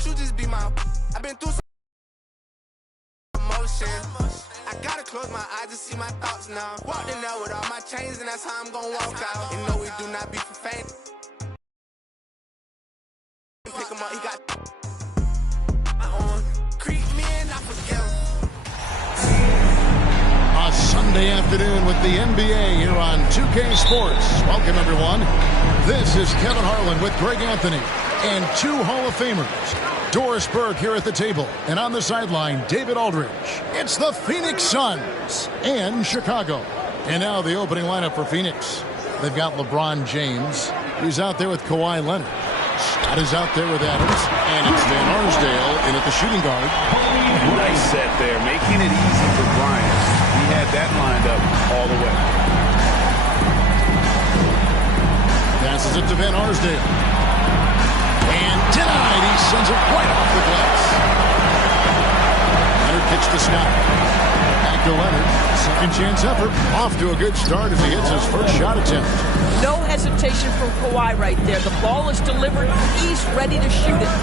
won't you just be my? I've been through some emotions. I gotta close my eyes to see my thoughts now. Walked in there with all my chains, and that's how I'm gonna walk out. And no, we do not be for fame. Pick him up, he got on. Creep me and I forgive him. A Sunday afternoon with the NBA here on 2K Sports. Welcome, everyone. This is Kevin Harlan with Greg Anthony and two Hall of Famers. Doris Burke here at the table, and on the sideline, David Aldridge. It's the Phoenix Suns and Chicago. And now the opening lineup for Phoenix. They've got LeBron James. He's out there with Kawhi Leonard. Scott is out there with Adams, and it's Van Arsdale in at the shooting guard. Nice set there, making it easy for Bryant. He had that lined up all the way. Passes it to Van Arsdale. And denied. He sends it right off the glass. Leonard kicks to Scott. Back to Leonard. Second chance effort. Off to a good start as he hits his first shot attempt. No hesitation from Kawhi right there. The ball is delivered. He's ready to shoot it.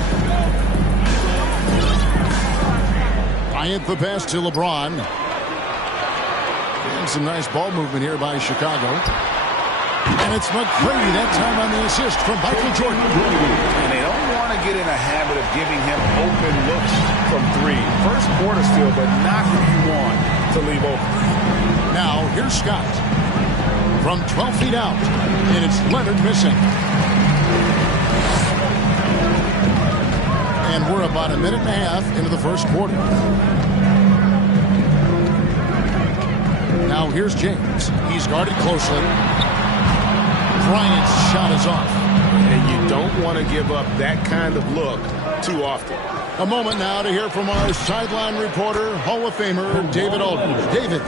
Bryant the pass to LeBron. And some nice ball movement here by Chicago. And it's McGrady that time on the assist from Michael Jordan. And they don't want to get in a habit of giving him open looks from three. First quarter still, but not who you want to leave open. Now, here's Scott. From 12 feet out. And it's Leonard missing. And we're about a minute and a half into the first quarter. Now, here's James. He's guarded closely. Bryant's shot is off. And you don't want to give up that kind of look too often. A moment now to hear from our sideline reporter, Hall of Famer, David Aldridge. David.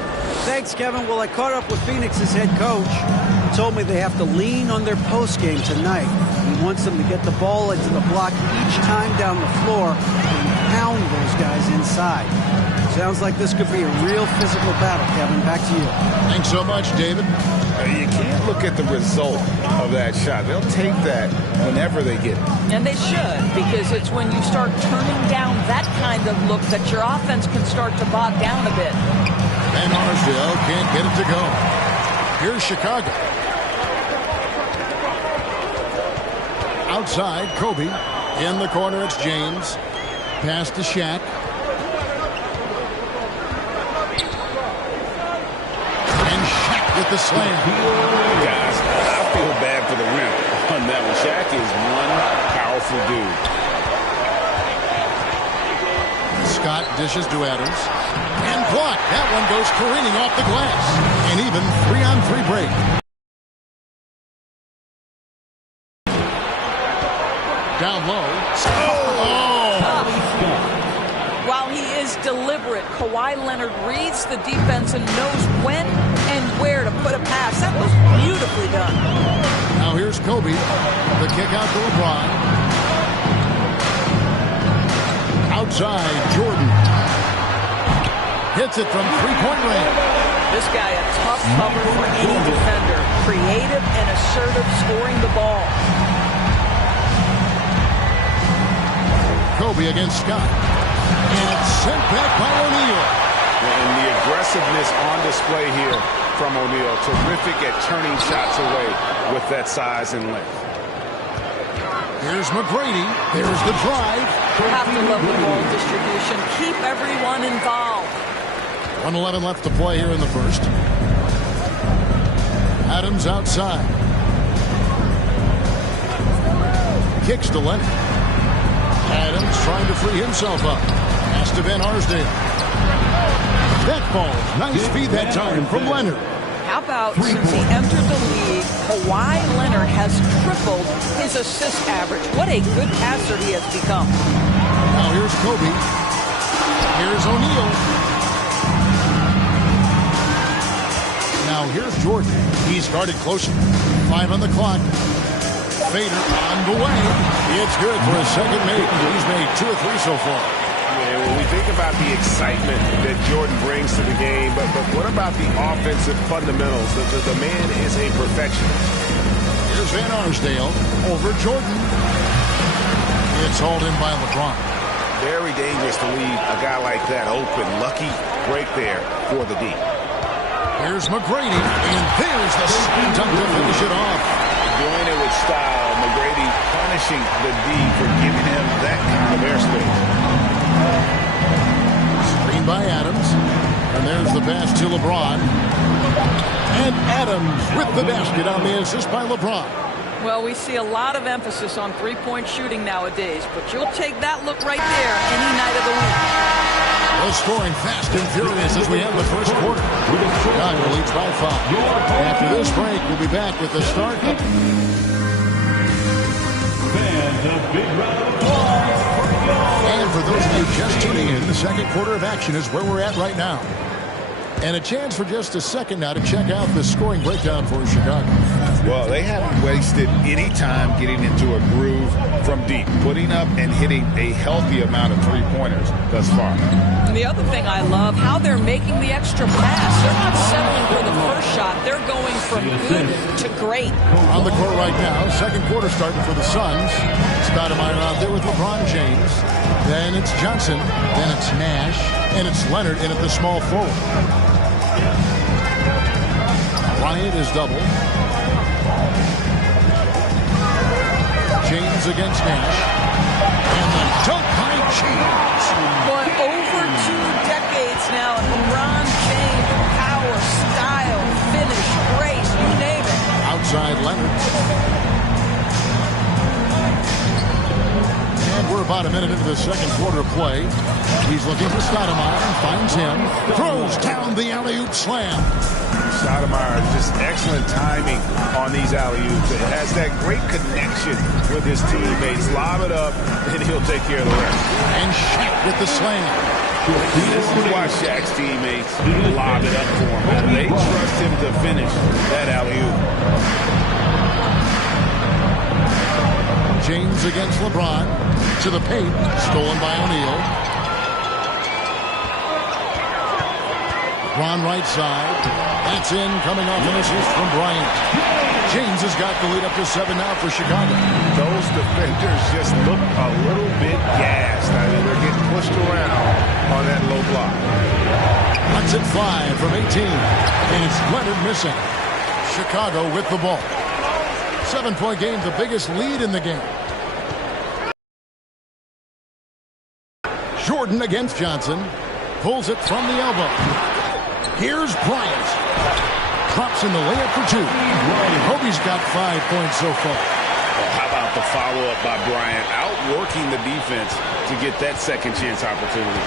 Thanks, Kevin. Well, I caught up with Phoenix's head coach. He told me they have to lean on their postgame tonight. He wants them to get the ball into the block each time down the floor and pound those guys inside. Sounds like this could be a real physical battle, Kevin. Back to you. Thanks so much, David. You can't look at the result of that shot. They'll take that whenever they get it. And they should, because it's when you start turning down that kind of look that your offense can start to bog down a bit. Van Arsdale can't get it to go. Here's Chicago. Outside, Kobe. In the corner, it's James. Pass to Shaq. With the slam. Guys, I feel bad for the rim on that one. Shaq is one powerful dude. Scott dishes to Adams. And blocked. That one goes careening off the glass. And even 3-on-3 break. Down low. While he is deliberate, Kawhi Leonard reads the defense and knows when and where to put a pass. That was beautifully done. Now here's Kobe. The kick out to LeBron. Outside, Jordan. Hits it from three-point range. This guy a tough cover for any defender. Creative and assertive scoring the ball. Kobe against Scott. And it's sent back by O'Neal. And the aggressiveness on display here from O'Neal. Terrific at turning shots away with that size and length. Here's McGrady. There's the drive. You have to love the ball distribution. Keep everyone involved. 1:11 left to play here in the first. Adams outside. Kicks to Leonard. Adams trying to free himself up. Pass to Van Arsdale. That falls. Nice feed that time from Leonard. How about since he entered the league, Kawhi Leonard has tripled his assist average. What a good passer he has become. Now here's Kobe. Here's O'Neal. Now here's Jordan. He's guarded closely. 5 on the clock. Fader on the way. It's good for a second make. He's made 2 or 3 so far. Yeah, when we think about the excitement that Jordan brings to the game, but what about the offensive fundamentals? The man is a perfectionist. Here's Van Arsdale over Jordan. it's hauled in by LeBron. Very dangerous to leave a guy like that open. Lucky break there for the D. Here's McGrady, and there's the slam dunk to finish it off. Doing it with style. McGrady punishing the D for giving him that kind of airspace. Screen by Adams. And there's the pass to LeBron. And Adams with the basket on the assist by LeBron. Well, we see a lot of emphasis on three-point shooting nowadays, but you'll take that look right there any night of the week. Well, scoring fast and furious as we end the first quarter. Chicago leads by 5. After this break, we'll be back with the start of... And for those of you just tuning in, the second quarter of action is where we're at right now. And a chance for just a second now to check out the scoring breakdown for Chicago. Well, they haven't wasted any time getting into a groove from deep, putting up and hitting a healthy amount of three-pointers thus far. And the other thing I love, how they're making the extra pass. They're not settling for the first shot. They're going from good to great. On the court right now, second quarter starting for the Suns. Stoudemire out there with LeBron James. Then it's Johnson. Then it's Nash. And it's Leonard in at the small forward. Bryant is double. James against Nash. And the dunk by James. But over 2 decades now, LeBron James, power, style, finish, grace, you name it. Outside Leonard. And we're about a minute into the second quarter of play. He's looking for Stoudemire. Finds him. Throws down the alley-oop slam. Stoudemire, just excellent timing on these alley-oops. It has that great connection with his teammates. Lob it up, and he'll take care of the rest. And Shaq with the slam. This is why Shaq's teammates lob it up for him. They trust him to finish that alley-oop. James against LeBron. To the paint. Stolen by O'Neal. LeBron right side. That's in. Coming off an assist from Bryant. James has got the lead up to 7 now for Chicago. Those defenders just look a little bit gassed. I mean, they're getting pushed around on that low block. That's at 5 from 18. And it's Leonard missing. Chicago with the ball. 7-point game, the biggest lead in the game. Jordan against Johnson. Pulls it from the elbow. Here's Bryant. Drops in the layup for 2. Hope he's got 5 points so far. Well, how about the follow-up by Bryant, outworking the defense to get that second chance opportunity.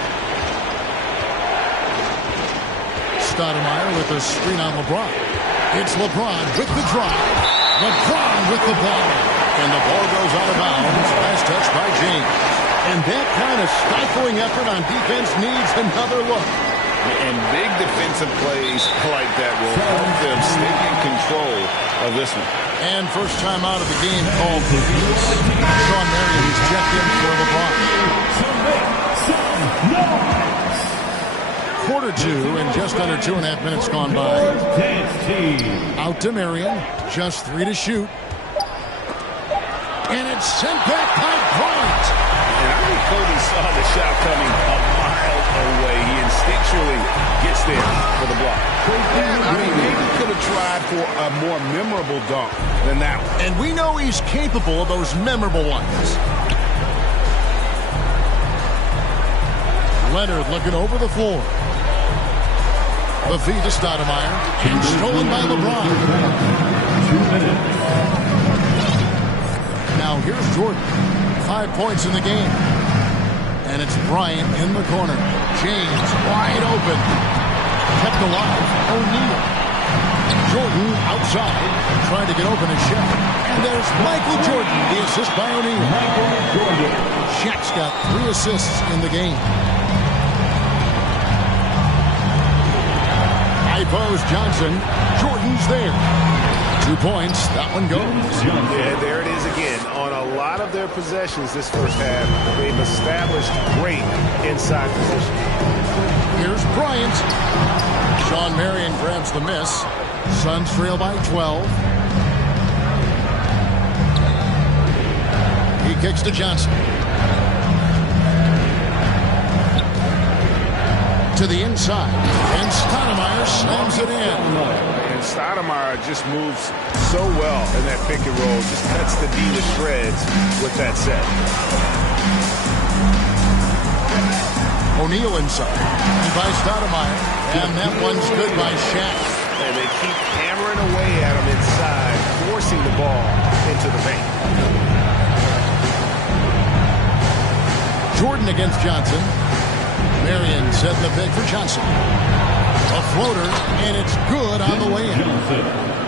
Stoudemire with a screen on LeBron. It's LeBron with the drive. LeBron with the ball. And the ball goes out of bounds. Last touch by James. And that kind of stifling effort on defense needs another look. And big defensive plays like that will help them stay in control of this one. And first time out of the game called for use. Sean Marion is checked in for LeBron. Quarter 2 and just under 2.5 minutes gone by. Out to Marion. Just 3 to shoot. And it's sent back by Bryant. And I think Kobe saw the shot coming a mile away. He instinctually gets there for the block. And I mean, maybe could have tried for a more memorable dunk than that one. And we know he's capable of those memorable ones. Leonard looking over the floor. The feed to Stoudemire. And stolen by LeBron. 2 minutes. Now here's Jordan. 5 points in the game. And it's Bryant in the corner. James wide open. Kept alive. O'Neal. Jordan outside. Trying to get open as Shaq. And there's Michael Jordan. The assist by O'Neal. Shaq's got 3 assists in the game. High post Johnson. Jordan's there. 2 points. That one goes. Yeah, there it is again. On a lot of their possessions this first half, they've established great inside position. Here's Bryant. Sean Marion grabs the miss. Suns trail by 12. He kicks to Johnson. to the inside, and Stoudemire slams it in. And Stoudemire just moves so well in that pick and roll. Just cuts the D to shreds with that set. O'Neal inside, and by Stoudemire, and that one's good by Shaq. And they keep hammering away at him inside, forcing the ball into the paint. Jordan against Johnson. Marion setting the pick for Johnson. A floater, and it's good on the way in.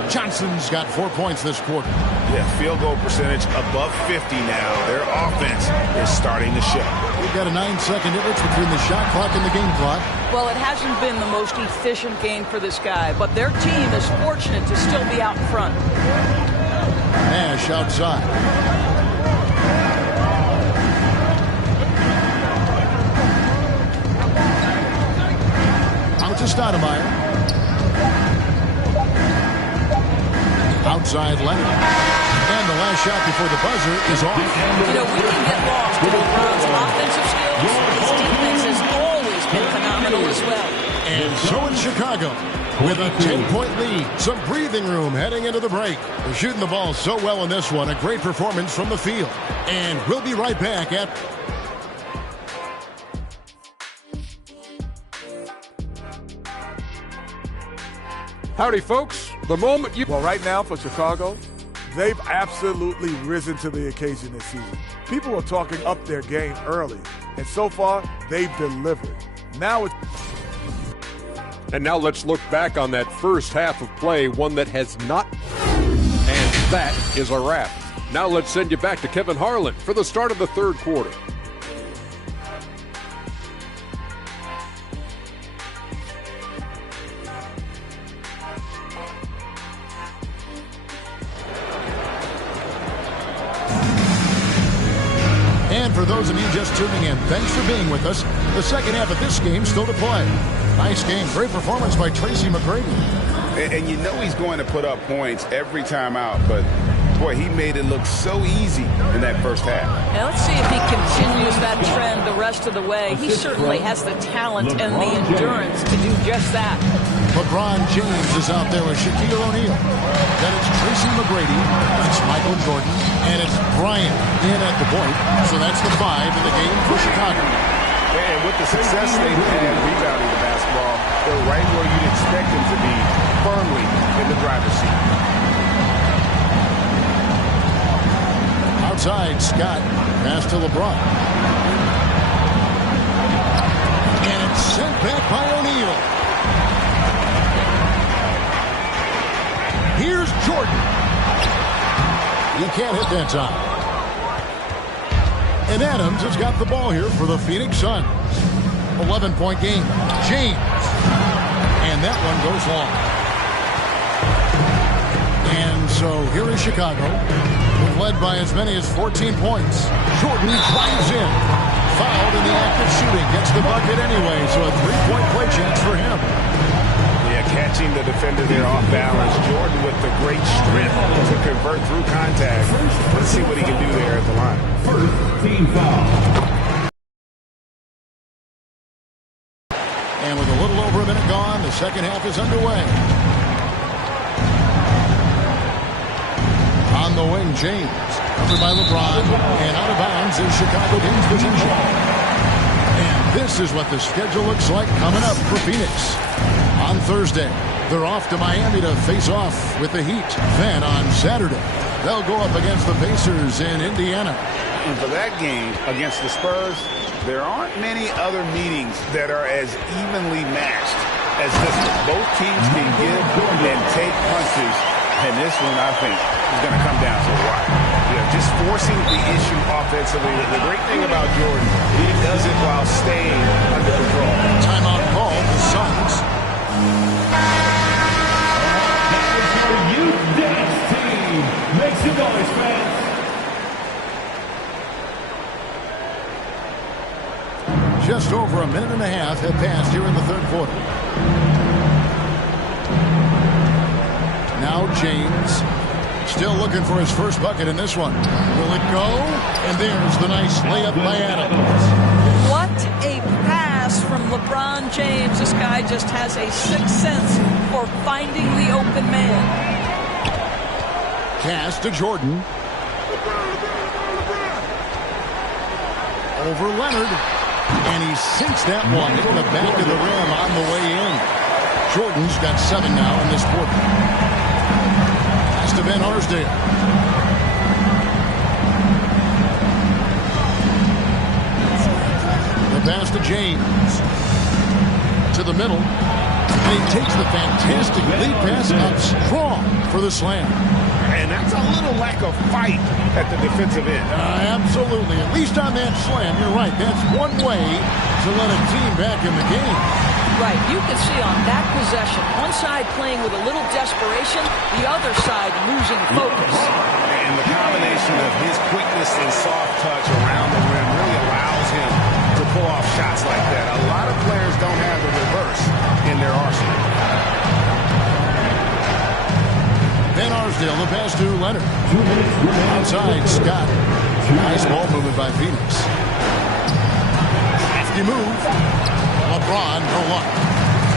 Johnson's got 4 points this quarter. Yeah, field goal percentage above 50 now. Their offense is starting to show. We've got a 9-second difference between the shot clock and the game clock. Well, it hasn't been the most efficient game for this guy, but their team is fortunate to still be out in front. Nash outside. Out to Stoudemire. Outside Leonard. And the last shot before the buzzer is off. You know, we can get lost in LeBron's offensive skills. His defense has always been phenomenal as well. And so in Chicago, with a 10-point lead, some breathing room heading into the break. They're shooting the ball so well in this one. A great performance from the field. And we'll be right back at... Howdy, folks. The moment you... Well, right now for Chicago, they've absolutely risen to the occasion this season. People are talking up their game early, and so far, they've delivered. Now it's... And now let's look back on that first half of play, one that has not... And that is a wrap. Now let's send you back to Kevin Harlan for the start of the third quarter. And for those of you just tuning in, thanks for being with us. The second half of this game still to play. Nice game. Great performance by Tracy McGrady. And you know he's going to put up points every time out, but boy, he made it look so easy in that first half. Now let's see if he continues that trend the rest of the way. He certainly has the talent and the endurance to do just that. LeBron James is out there with Shaquille O'Neal. Then it's Tracy McGrady, it's Michael Jordan, and it's Bryant in at the point. So that's the 5 in the game for Chicago. And with the success they've had rebounding the basketball, they're right where you'd expect them to be, firmly in the driver's seat. Outside, Scott. Pass to LeBron. And it's sent back by O'Neal. Here's Jordan. He can't hit that time. And Adams has got the ball here for the Phoenix Suns. 11-point game. James. And that one goes long. And so here is Chicago, led by as many as 14 points. Jordan drives in. Fouled in the act of shooting. Gets the bucket anyway, so a 3-point play chance for him. Yeah, catching the defender there off balance. Jordan with the great strength to convert through contact. Let's see what he can do there at the line. First team foul. And with a little over a minute gone, the second half is underway. On the wing, James. Covered by LeBron. And out of bounds is Chicago gains possession. And this is what the schedule looks like coming up for Phoenix. On Thursday, they're off to Miami to face off with the Heat. Then on Saturday, they'll go up against the Pacers in Indiana. And for that game against the Spurs, there aren't many other meetings that are as evenly matched as this one. Both teams can give and take punches, and this one, I think, is going to come down to a wire. Yeah, just forcing the issue offensively. The great thing about Jordan, he does it while staying under control. Timeout called the Suns. That is your youth dance team. Make some noise, fans. Just over a minute and a half have passed here in the third quarter. Now James, still looking for his first bucket in this one. Will it go? And there's the nice layup by Adams. What a pass from LeBron James. This guy just has a sixth sense for finding the open man. Pass to Jordan. Over Leonard. And he sinks that one in the back of the rim on the way in. Jordan's got 7 now in this quarter. Pass to Van Arsdale. The pass to James. To the middle. And he takes the fantastic lead pass up strong for the slam. And that's a little lack of fight at the defensive end. Absolutely. At least on that slam, you're right. That's one way to let a team back in the game. Right. You can see on that possession, one side playing with a little desperation, the other side losing focus. And the combination of his quickness and soft touch around the rim really allows him to pull off shots like that. A lot of players don't have the reverse in their arsenal. Van Arsdale, the pass to Leonard. Outside, Scott. Nice ball movement by Phoenix. Crafty move. LeBron, no luck.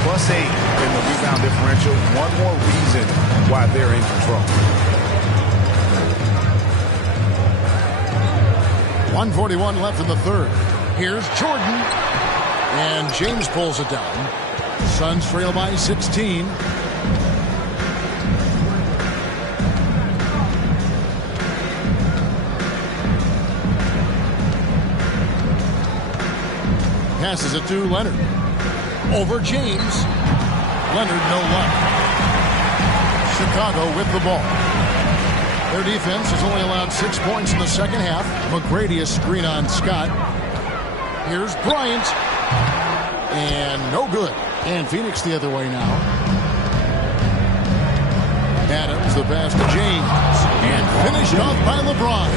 +8 in the rebound differential. One more reason why they're in control. 1:41 left in the third. Here's Jordan. And James pulls it down. Suns trail by 16. Passes it to Leonard. Over James. Leonard, no luck. Chicago with the ball. Their defense has only allowed 6 points in the second half. McGrady a screen on Scott. Here's Bryant. And no good. And Phoenix the other way now. Adams, the pass to James. And finished off by LeBron.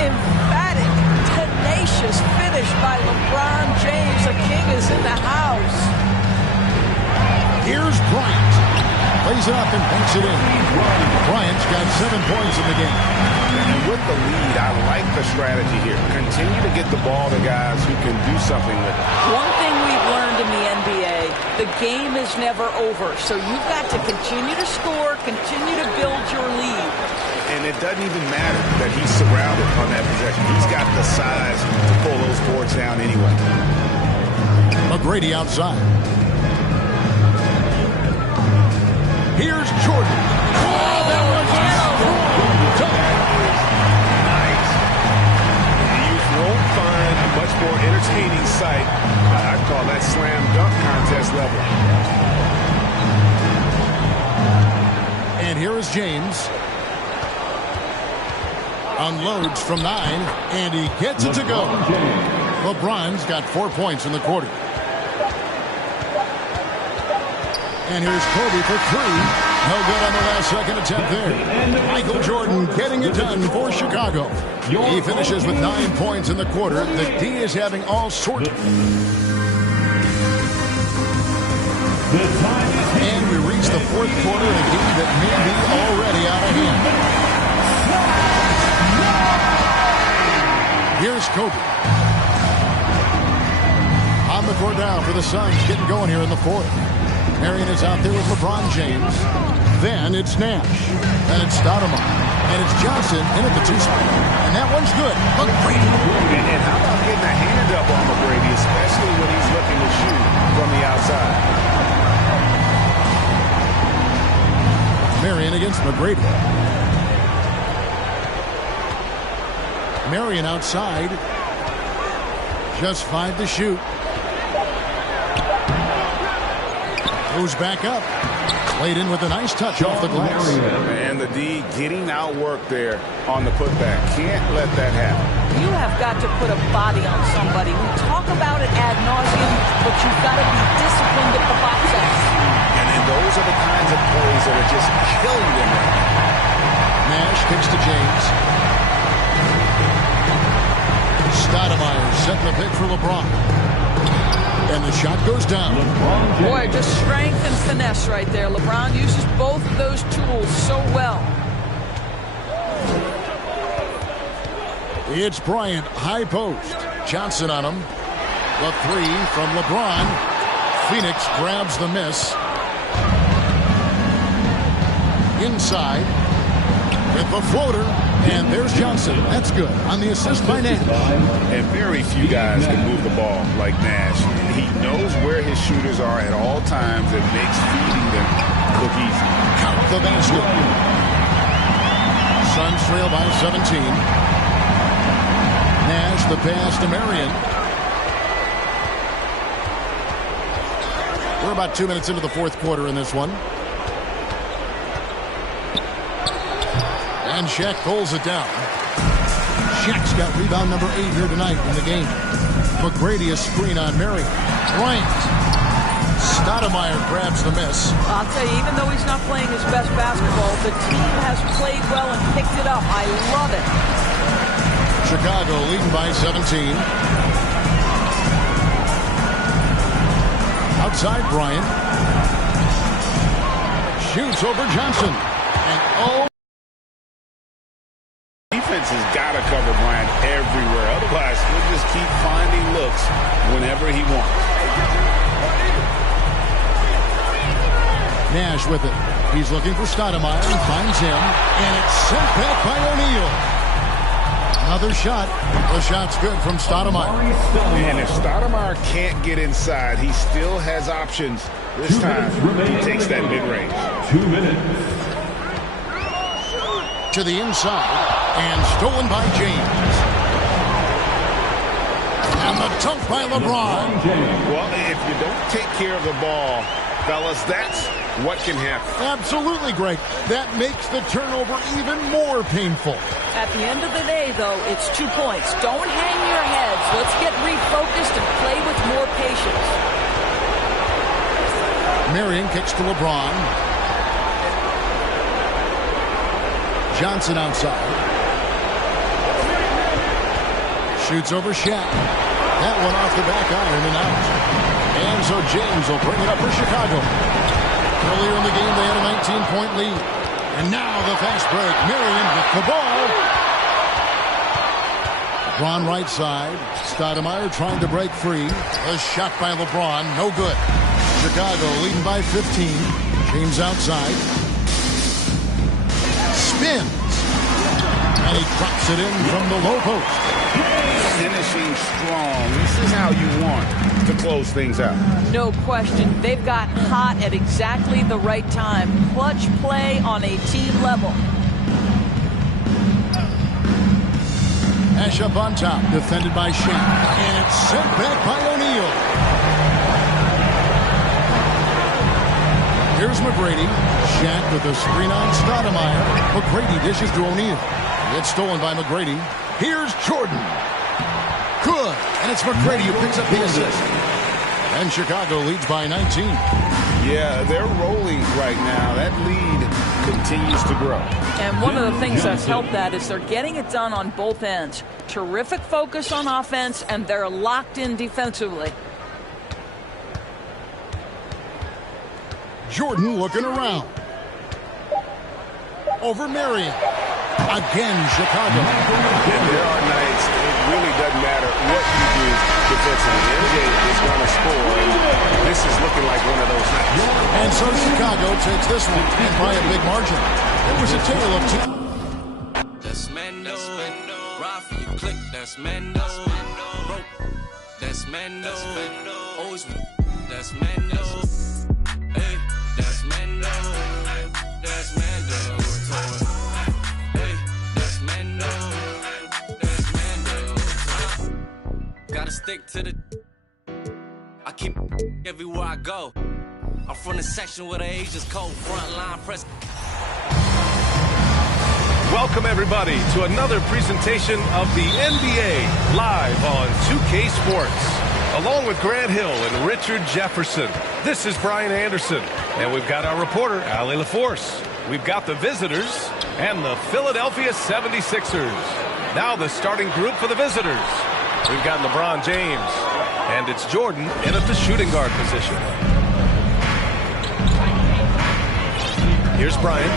Emphatic, tenacious finish by LeBron James. The king is in the house. Here's Bryant. Plays it up and banks it in. Bryant's got 7 points in the game. And with the lead, I like the strategy here. Continue to get the ball to guys who can do something with it. One thing we've learned in the NBA, the game is never over. So you've got to continue to score, continue to build your lead. And it doesn't even matter that he's surrounded on that possession. He's got the size to pull those boards down anyway. McGrady outside. Here's Jordan. Oh, that was nice. You won't find a much more entertaining sight. I'd call that slam dunk contest level. And here is James. Unloads from 9, and he gets it to go. LeBron's got 4 points in the quarter. And here's Kobe for 3. No good on the last second attempt there. Michael Jordan getting it done for Chicago. He finishes with 9 points in the quarter. The D is having all sorts. And we reach the fourth quarter in a game that may be already out of hand. Here's Kobe. On the court now for the Suns, getting going here in the fourth. Marion is out there with LeBron James. Then it's Nash. Then it's Stoudemire. And it's Johnson in at the 2 spot. And that one's good. McGrady. And how about getting a hand up on McGrady, especially when he's looking to shoot from the outside. Marion against McGrady. Marion outside. Just 5 to shoot. Goes back up. Played in with a nice touch off the glass. And the D getting outworked there on the putback. Can't let that happen. You have got to put a body on somebody. We talk about it ad nauseum, but you've got to be disciplined at the box end. And those are the kinds of plays that are just killing them right now. Nash kicks to James. Stoudemire setting the pick for LeBron. And the shot goes down. Boy, just strength and finesse right there. LeBron uses both of those tools so well. It's Bryant, high post. Johnson on him. The three from LeBron. Phoenix grabs the miss. Inside with the floater. And there's Johnson. That's good. On the assist by Nash. And very few guys can move the ball like Nash. He knows where his shooters are at all times and makes feeding them look easy. Count the basket. Suns trail by 17. Nash the pass to Marion. We're about 2 minutes into the fourth quarter in this one. And Shaq pulls it down. Shaq's got rebound number 8 here tonight in the game. McGrady a screen on Marion. Bryant. Stoudemire grabs the miss. I'll tell you, even though he's not playing his best basketball, the team has played well and picked it up. I love it. Chicago leading by 17. Outside Bryant. Shoots over Johnson. And oh. Defense has got to cover Bryant everywhere. Otherwise, he'll just keep finding looks whenever he wants. Nash with it. He's looking for Stoudemire and finds him. And it's sent back by O'Neal. Another shot. The shot's good from Stoudemire. And if Stoudemire can't get inside, he still has options. This time, he takes that mid-range. 2 minutes. To the inside. And stolen by James. And the dunk by LeBron. Well, if you don't take care of the ball, fellas, that's what can happen. Absolutely, Greg. That makes the turnover even more painful. At the end of the day, though, it's 2 points. Don't hang your heads. Let's get refocused and play with more patience. Marion kicks to LeBron. Johnson outside. Shoots over Shaq. That one off the back iron and out. And so James will bring it up for Chicago. Earlier in the game, they had a 19-point lead. And now the fast break. Marion with the ball. LeBron right side. Stoudemire trying to break free. A shot by LeBron. No good. Chicago leading by 15. James outside. Spins. And he drops it in from the low post. Finishing strong. This is how you want to close things out. No question. They've gotten hot at exactly the right time. Clutch play on a team level. Nash up on top. Defended by Shaq. And it's sent back by O'Neal. Here's McGrady. Shaq with a screen on Stoudemire. McGrady dishes to O'Neal. It's stolen by McGrady. Here's Jordan. Good. And it's McGrady who picks up the assist. And Chicago leads by 19. Yeah, they're rolling right now. That lead continues to grow. And one of the things that's helped that is they're getting it done on both ends. Terrific focus on offense, and they're locked in defensively. Jordan looking around. Over Marion. Again, Chicago. And there are nights it really doesn't matter what you do defensively. MJ is going to score, and this is looking like one of those nights. And so Chicago takes this one, and by a big margin. It was a tale of two. That's Mando. Rafi, you click, that's Mando. That's Mando. Always, that's Mando. Hey, that's Mando. That's Mando. Gotta stick to the. I keep everywhere I go. I'm from the section where the Asians cold front line press. Welcome, everybody, to another presentation of the NBA live on 2K Sports. Along with Grant Hill and Richard Jefferson, this is Brian Anderson, and we've got our reporter, Allie LaForce. We've got the visitors and the Philadelphia 76ers. Now the starting group for the visitors. We've got LeBron James, and it's Jordan in at the shooting guard position. Here's Bryant.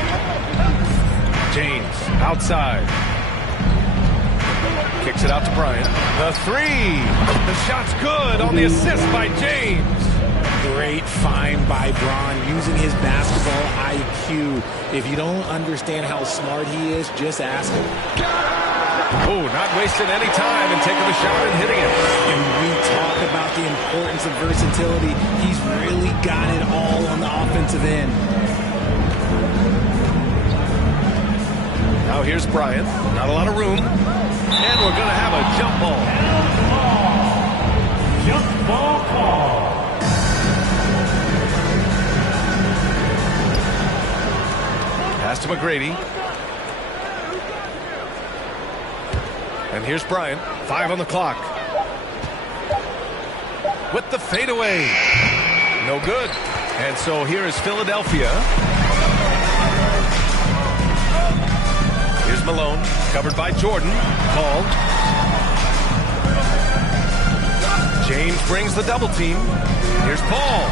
James outside. Kicks it out to Bryant. The three. The shot's good on the assist by James. Great find by Braun using his basketball IQ. If you don't understand how smart he is, just ask him. Oh, not wasting any time and taking the shot and hitting it. And we talk about the importance of versatility. He's really got it all on the offensive end. Now here's Bryant. Not a lot of room. And we're going to have a jump ball. Jump ball call. Pass to McGrady. And here's Bryant. 5 on the clock. With the fadeaway. No good. And so here is Philadelphia. Here's Malone. Covered by Jordan. Called. James brings the double team. Here's Paul.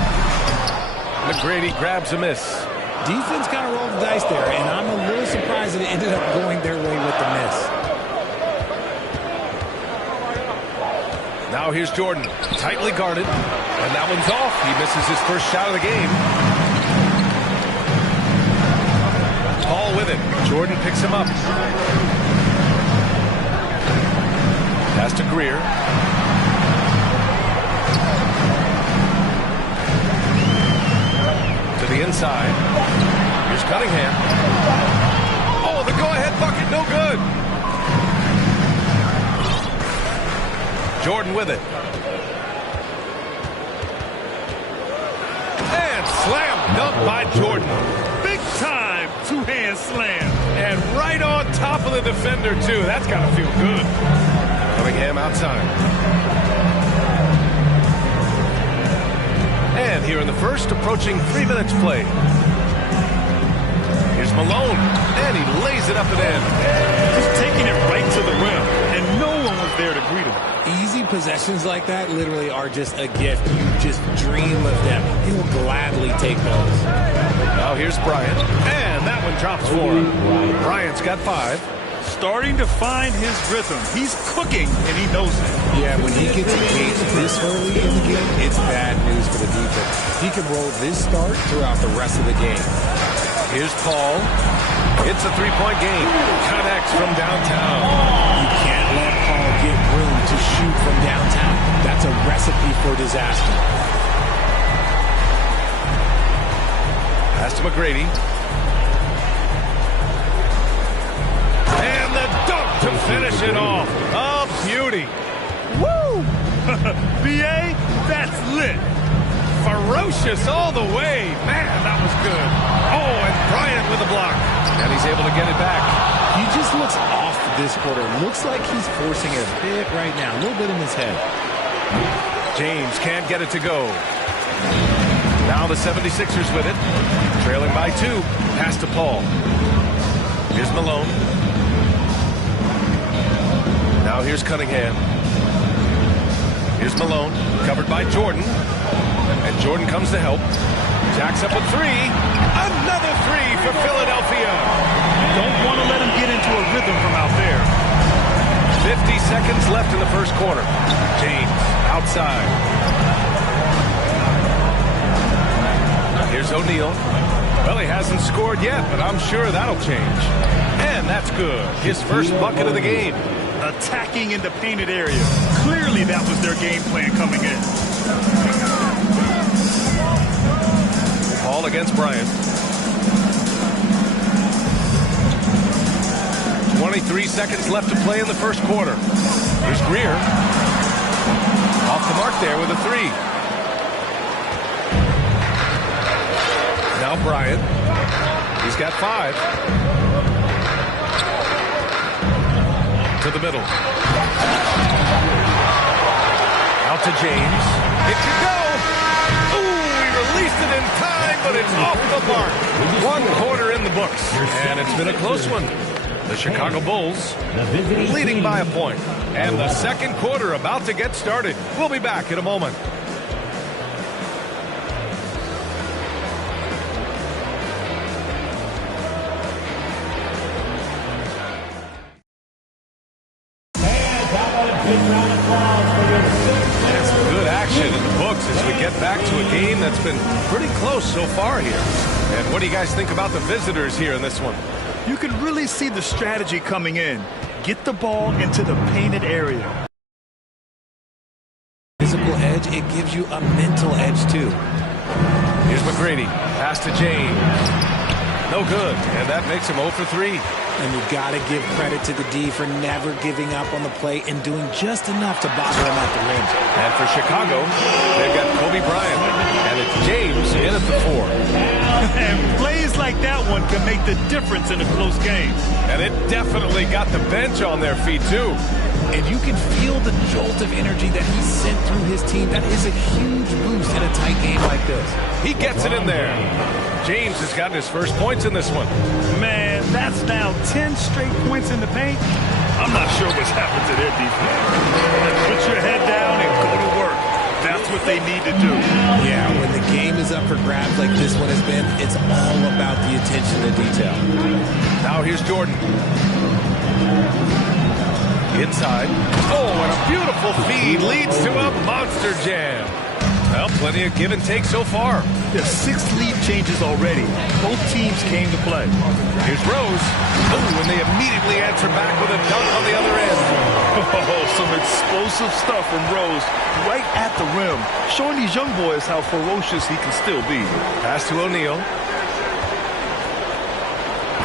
McGrady grabs a miss. Defense kind of rolled the dice there, and I'm a little surprised that it ended up going their way with the miss. Now here's Jordan, tightly guarded, and that one's off. He misses his first shot of the game. Paul with it. Jordan picks him up. Pass to Greer. To the inside. Here's Cunningham. Oh, the go-ahead bucket, no good. Jordan with it. And slam dunk by Jordan. Big time two-hand slam. And right on top of the defender, too. That's got to feel good. Cunningham outside. And here in the first, approaching 3 minutes play. Here's Malone. And he lays it up and in. Just taking it right to the rim. And no one was there to greet him. Easy possessions like that literally are just a gift. You just dream of them. He will gladly take those. Now here's Bryant. And that one drops for him. Bryant's got 5. Starting to find his rhythm. He's cooking, and he knows it. Yeah, when he gets engaged this early in the game, it's bad news for the defense. He can roll this start throughout the rest of the game. Here's Paul. It's a three-point game. Connects from downtown. You can't let Paul get room to shoot from downtown. That's a recipe for disaster. Pass to McGrady. And the dunk to finish it off. A beauty. Woo! B.A., that's lit. Ferocious all the way. Man, that was good. Oh, and Bryant with the block. And he's able to get it back. He just looks off this quarter. Looks like he's forcing it a bit right now. A little bit in his head. James can't get it to go. Now the 76ers with it. Trailing by 2. Pass to Paul. Here's Malone. Now here's Cunningham. Here's Malone. Covered by Jordan. And Jordan comes to help. Jacks up a 3. Another 3 for Philadelphia. Don't want to let him get into a rhythm from out there. 50 seconds left in the first quarter. James outside. Here's O'Neal. Well, he hasn't scored yet, but I'm sure that'll change. And that's good. His first bucket of the game. Attacking in the painted area. Clearly that was their game plan coming in. Paul against Bryant. 23 seconds left to play in the first quarter. Here's Greer. Off the mark there with a 3. Now Bryant. He's got 5. To the middle. Out to James. It could go. Ooh, he released it in time, but it's off the mark. 1 quarter in the books. And it's been a close one. The Chicago Bulls leading by a point. And the second quarter about to get started. We'll be back in a moment. get back to a game that's been pretty close so far here. And what do you guys think about the visitors here in this one? You can really see the strategy coming in. Get the ball into the painted area. Physical edge, it gives you a mental edge too. Here's McGrady. Pass to James. No good. And that makes him 0 for 3. And you got to give credit to the D for never giving up on the play and doing just enough to bother him at the rim. And for Chicago, they've got Kobe Bryant. And it's James in at the 4. And plays like that one can make the difference in a close game. And it definitely got the bench on their feet, too. And you can feel the jolt of energy that he sent through his team. That is a huge boost in a tight game like this. He gets it in there. James has gotten his first points in this one. Man, that's now 10 straight points in the paint. I'm not sure what's happened to their defense. Put your head down and go to work. That's what they need to do. Yeah, when the game is up for grabs like this one has been, it's all about the attention to detail. Now here's Jordan. Inside. Oh, and a beautiful feed leads to a monster jam. Well, plenty of give and take so far. There's 6 lead changes already. Both teams came to play. Here's Rose. Oh, and they immediately answer back with a dunk on the other end. Oh, some explosive stuff from Rose right at the rim, showing these young boys how ferocious he can still be. Pass to O'Neal.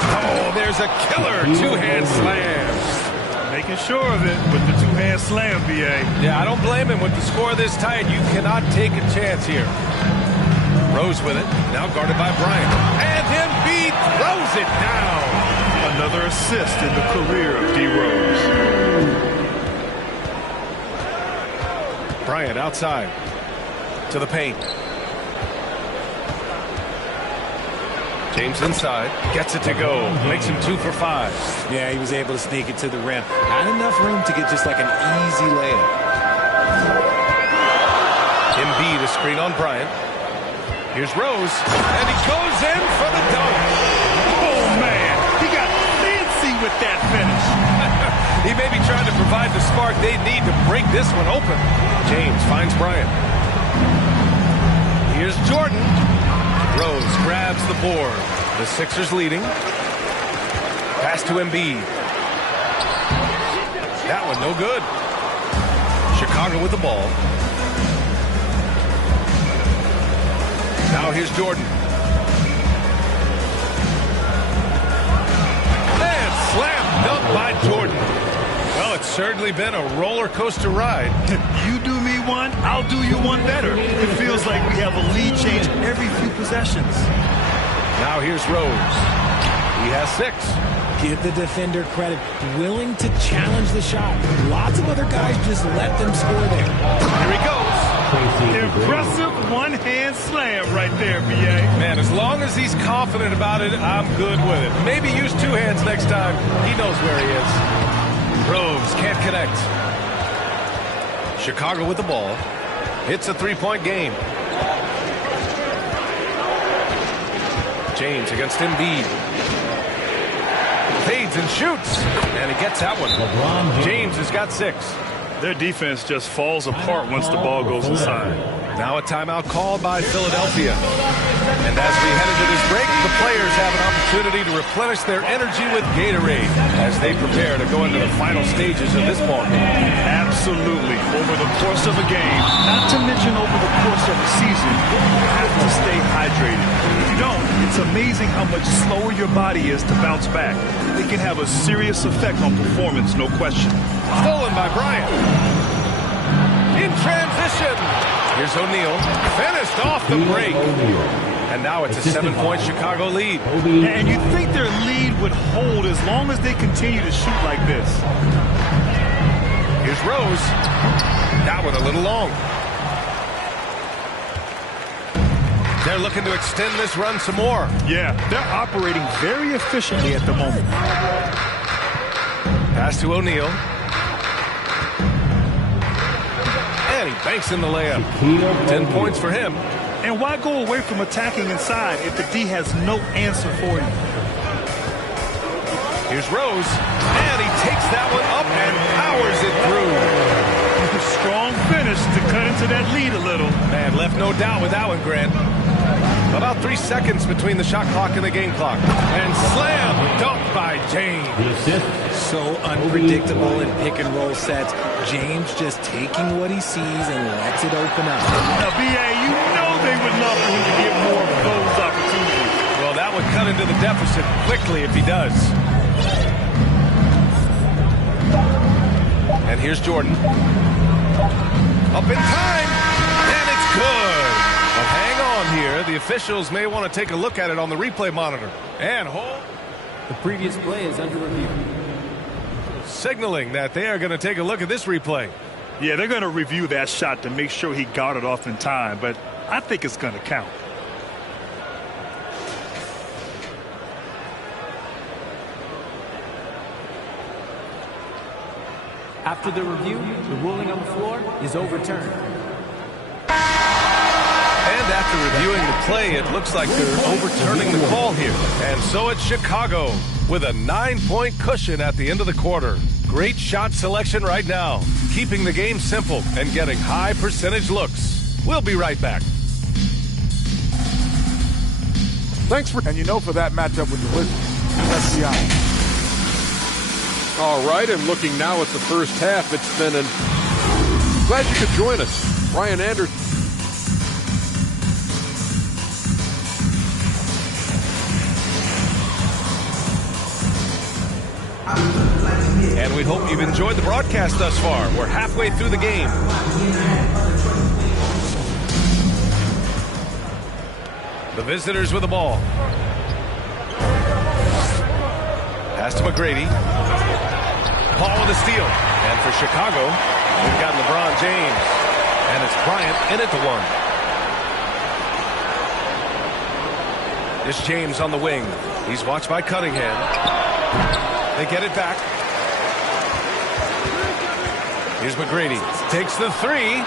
Oh, there's a killer two-hand slam. Making sure of it with the two-hand slam, B.A. Yeah, I don't blame him. With the score this tight, you cannot take a chance here. Rose with it. Now guarded by Bryant. And Embiid throws it down. Another assist in the career of D. Rose. Bryant outside to the paint. James inside, gets it to go, makes him 2 for 5. Yeah, he was able to sneak it to the rim. Had enough room to get just like an easy layup. Embiid, a screen on Bryant. Here's Rose, and he goes in for the dunk. Oh, man, he got fancy with that finish. He may be trying to provide the spark they need to break this one open. James finds Bryant. Here's Jordan. Rose grabs the board. The Sixers leading. Pass to Embiid. That one no good. Chicago with the ball. Now here's Jordan. And slam dunk by Jordan. Well, it's certainly been a roller coaster ride. You do me one, I'll do you one better. It feels like we have a lead change every few possessions. Now here's Rose. He has 6. Give the defender credit. Willing to challenge the shot. Lots of other guys just let them score there. Here he goes. Impressive one-hand slam right there, B.A. Man, as long as he's confident about it, I'm good with it. Maybe use 2 hands next time. He knows where he is. Rose can't connect. Chicago with the ball. It's a 3-point game. James against Embiid. Fades and shoots. And he gets that one. James has got 6. Their defense just falls apart once the ball goes inside. Now a timeout called by Philadelphia. And as we head into this break, the players have an opportunity to replenish their energy with Gatorade as they prepare to go into the final stages of this ball game. Absolutely. Over the course of a game, not to mention over the course of a season, you have to stay hydrated. If you don't, it's amazing how much slower your body is to bounce back. It can have a serious effect on performance, no question. Stolen by Bryant. In transition. Here's O'Neal. Finished off the break. And now it's a 7-point Chicago lead. And you'd think their lead would hold as long as they continue to shoot like this. Here's Rose. That one a little long. They're looking to extend this run some more. Yeah, they're operating very efficiently at the moment. Pass to O'Neal. And he banks in the layup. 10 points for him. And why go away from attacking inside if the D has no answer for you? Here's Rose. And he takes that one up and powers it through. Strong finish pushed to cut into that lead a little. Man, left no doubt with that one, Grant. About 3 seconds between the shot clock and the game clock. And slam dunk by James. So unpredictable in pick and roll sets. James just taking what he sees and lets it open up. Now, B.A., you know they would love for him to get more of those opportunities. Well, that would cut into the deficit quickly if he does. And here's Jordan. Up in time, and it's good. But hang on here. The officials may want to take a look at it on the replay monitor. And hold. The previous play is under review. Signaling that they are going to take a look at this replay. Yeah, they're going to review that shot to make sure he got it off in time, but I think it's going to count. After the review, the ruling on the floor is overturned. And after reviewing the play, it looks like they're overturning the call here. And so it's Chicago with a 9-point cushion at the end of the quarter. Great shot selection right now, keeping the game simple and getting high percentage looks. We'll be right back. Thanks for... And you know, for that matchup with the Wizards, let's be honest. All right, and looking now at the first half, it's been glad you could join us. Brian Anderson. And we hope you've enjoyed the broadcast thus far. We're halfway through the game. The visitors with the ball. Pass to McGrady. Paul with a steal. And for Chicago, we've got LeBron James. And it's Bryant in it to one. It's James on the wing. He's watched by Cunningham. They get it back. Here's McGrady. Takes the three.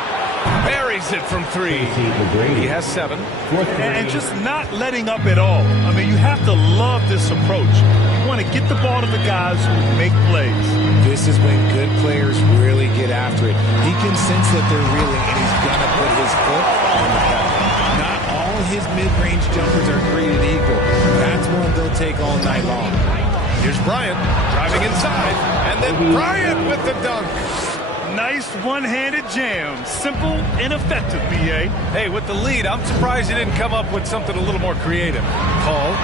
Buries it from three. He has 7. And just not letting up at all. I mean, you have to love this approach. You want to get the ball to the guys who make plays. This is when good players really get after it. He can sense that they're reeling, and he's going to put his foot on the pedal. Not all his mid-range jumpers are created equal. That's one they'll take all night long. Here's Bryant driving inside, and then Bryant with the dunk. Nice one-handed jam. Simple and effective, B.A. Hey, with the lead, I'm surprised he didn't come up with something a little more creative. Paul.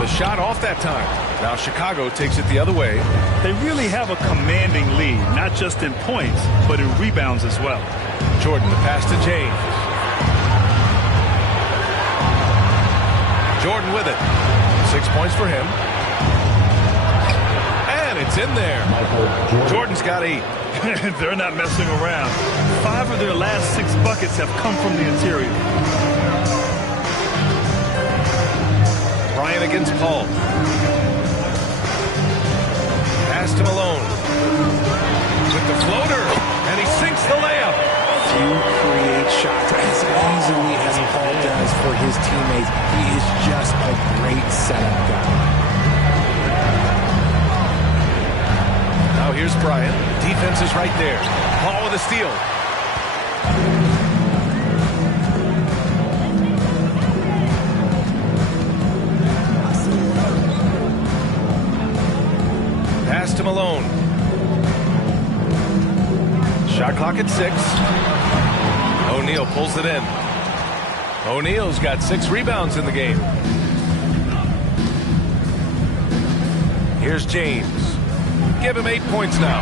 The shot off that time. Now Chicago takes it the other way. They really have a commanding lead, not just in points, but in rebounds as well. Jordan, the pass to James. Jordan with it. 6 points for him. And it's in there. Jordan's got 8. They're not messing around. 5 of their last 6 buckets have come from the interior. Bryant against Paul. Pass to Malone. With the floater. And he sinks the layup. Few create shots as easily as Paul does for his teammates. He is just a great setup guy. Now here's Bryant. Defense is right there. Paul with a steal. Pass to Malone. Shot clock at 6. O'Neal pulls it in. O'Neal's got 6 rebounds in the game. Here's James. Give him 8 points now.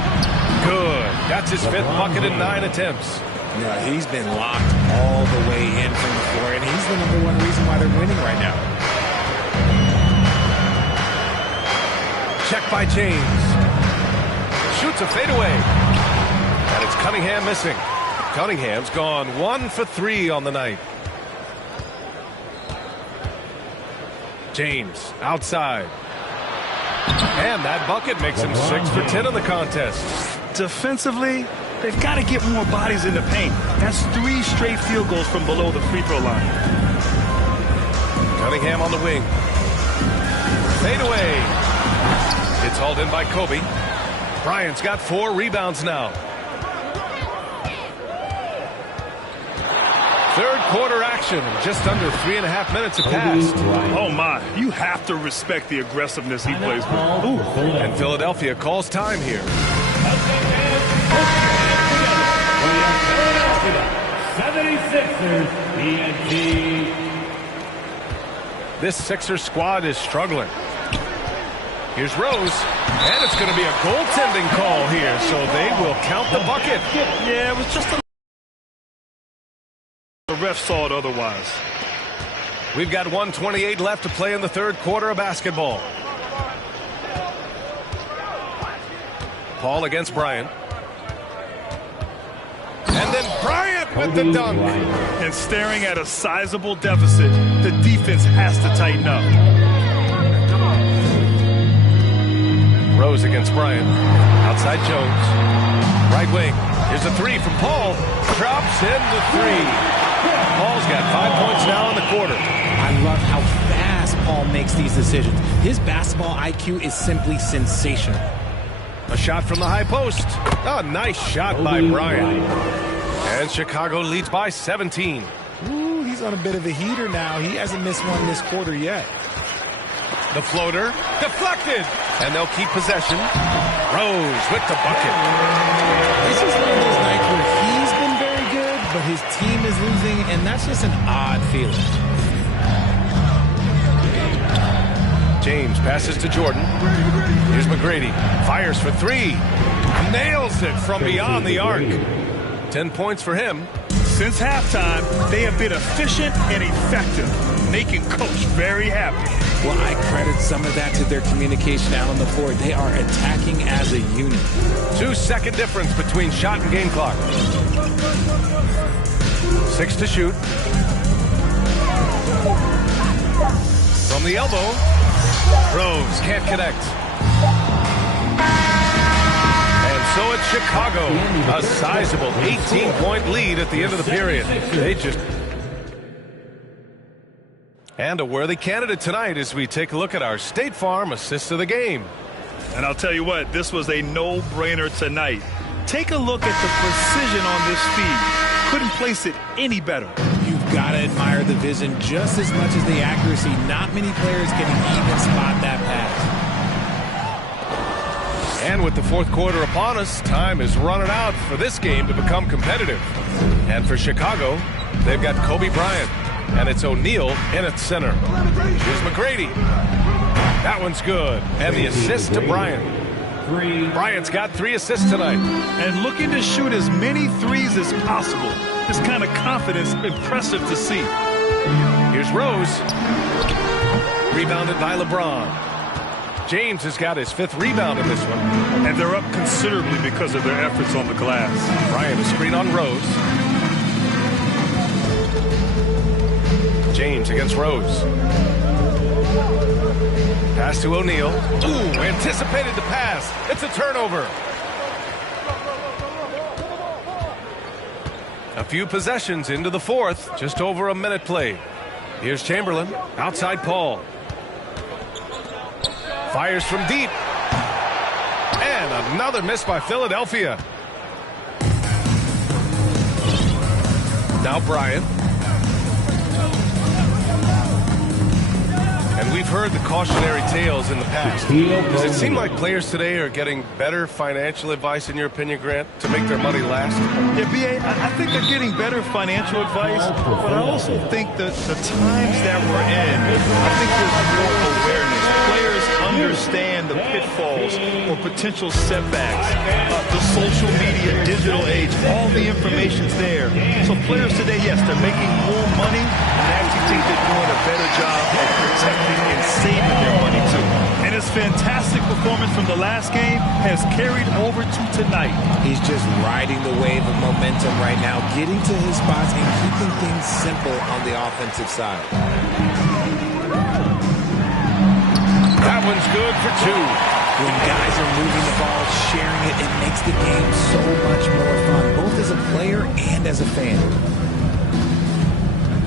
Good. That's his 5th bucket in 9 attempts. Yeah, he's been locked all the way in from the floor, and he's the #1 reason why they're winning right now. Check by James. Shoots a fadeaway. And it's Cunningham missing. Cunningham's gone 1 for 3 on the night. James outside. And that bucket makes him 6 for 10 in the contest. Defensively, they've got to get more bodies in the paint. That's 3 straight field goals from below the free throw line. Cunningham on the wing. Fade away. It's hauled in by Kobe. Bryant's got 4 rebounds now. Third quarter action. Just under 3.5 minutes have passed. Oh, my. You have to respect the aggressiveness he plays with. Ooh. And Philadelphia calls time here. 76ers, PNG. This Sixers squad is struggling. Here's Rose, and it's going to be a goaltending call here, so they will count the bucket. Yeah, it was just a... The ref saw it otherwise. We've got 1:28 left to play in the third quarter of basketball. Paul against Bryant. And then Bryant with the dunk. And staring at a sizable deficit, the defense has to tighten up. Rose against Bryant. Outside Jones. Right wing. Here's a three from Paul. Drops in the three. Paul's got 5 points now in the quarter. I love how fast Paul makes these decisions. His basketball IQ is simply sensational. A shot from the high post. A nice shot by Bryant. And Chicago leads by 17. Ooh, he's on a bit of a heater now. He hasn't missed one this quarter yet. The floater. Deflected. And they'll keep possession. Rose with the bucket. This is one of those nights where he's been very good, but his team is losing, and that's just an odd feeling. James passes to Jordan. Here's McGrady. Fires for three. Nails it from beyond the arc. 10 points for him. Since halftime, they have been efficient and effective, making Coach very happy. Well, I credit some of that to their communication out on the floor. They are attacking as a unit. 2-second difference between shot and game clock. 6 to shoot. From the elbow. Rose can't connect. And so it's Chicago. A sizable 18-point lead at the end of the period. They just... And a worthy candidate tonight as we take a look at our State Farm assist of the game. And I'll tell you what, this was a no-brainer tonight. Take a look at the precision on this feed. Couldn't place it any better. You've got to admire the vision just as much as the accuracy. Not many players can even spot that pass. And with the fourth quarter upon us, time is running out for this game to become competitive. And for Chicago, they've got Kobe Bryant. And it's O'Neal in at center. Here's McGrady. That one's good. And the assist to Bryant. Bryant's got 3 assists tonight. And looking to shoot as many threes as possible. This kind of confidence, impressive to see. Here's Rose. Rebounded by LeBron. James has got his 5th rebound in this one. And they're up considerably because of their efforts on the glass. Bryant a screen on Rose. James against Rose. Pass to O'Neal. Ooh, anticipated the pass. It's a turnover. A few possessions into the fourth. Just over a minute played. Here's Chamberlain. Outside Paul. Fires from deep. And another miss by Philadelphia. Now Bryant. And we've heard the cautionary tales in the past. Does it seem like players today are getting better financial advice, in your opinion, Grant, to make their money last? Yeah, B.A., I think they're getting better financial advice, but I also think that the times that we're in, I think there's more awareness. Players understand the pitfalls or potential setbacks. The social media, digital age, all the information's there. So players today, yes, they're making more money, and I actually think they're doing a better job of protecting and saving their money too. And his fantastic performance from the last game has carried over to tonight. He's just riding the wave of momentum right now, getting to his spots and keeping things simple on the offensive side. That one's good for 2. When guys are moving the ball, sharing it, it makes the game so much more fun, both as a player and as a fan.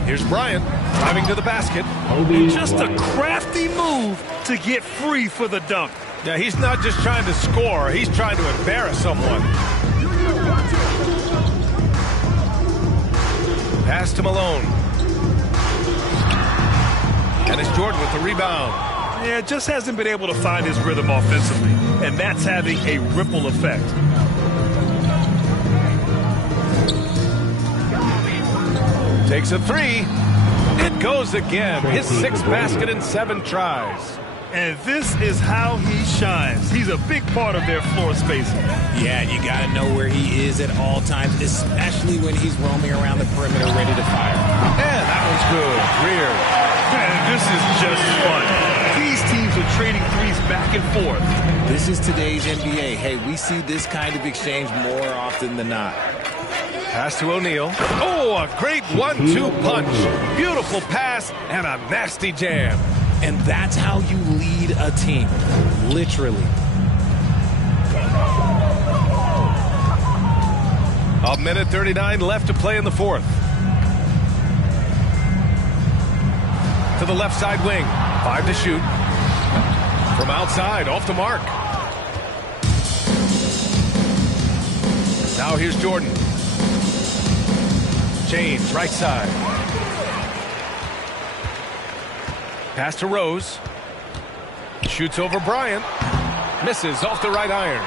Here's Bryant driving to the basket. And just a crafty move to get free for the dunk. Yeah, he's not just trying to score, he's trying to embarrass someone. Pass Pass to Malone. And it's Jordan with the rebound. Yeah, just hasn't been able to find his rhythm offensively, and that's having a ripple effect. Takes a three. It goes again. His 6th basket in 7 tries. And this is how he shines. He's a big part of their floor spacing. Yeah, you got to know where he is at all times, especially when he's roaming around the perimeter ready to fire. And that one's good. Rear. Man, this is just fun. These teams are trading threes back and forth. This is today's NBA. Hey, we see this kind of exchange more often than not. Pass to O'Neal. Oh, a great 1-2 punch. Beautiful pass and a nasty jam. And that's how you lead a team, literally. A minute 39 left to play in the 4th. To the left side wing. 5 to shoot. From outside, off the mark. Now here's Jordan. James, right side. Pass to Rose. Shoots over Bryant. Misses off the right iron.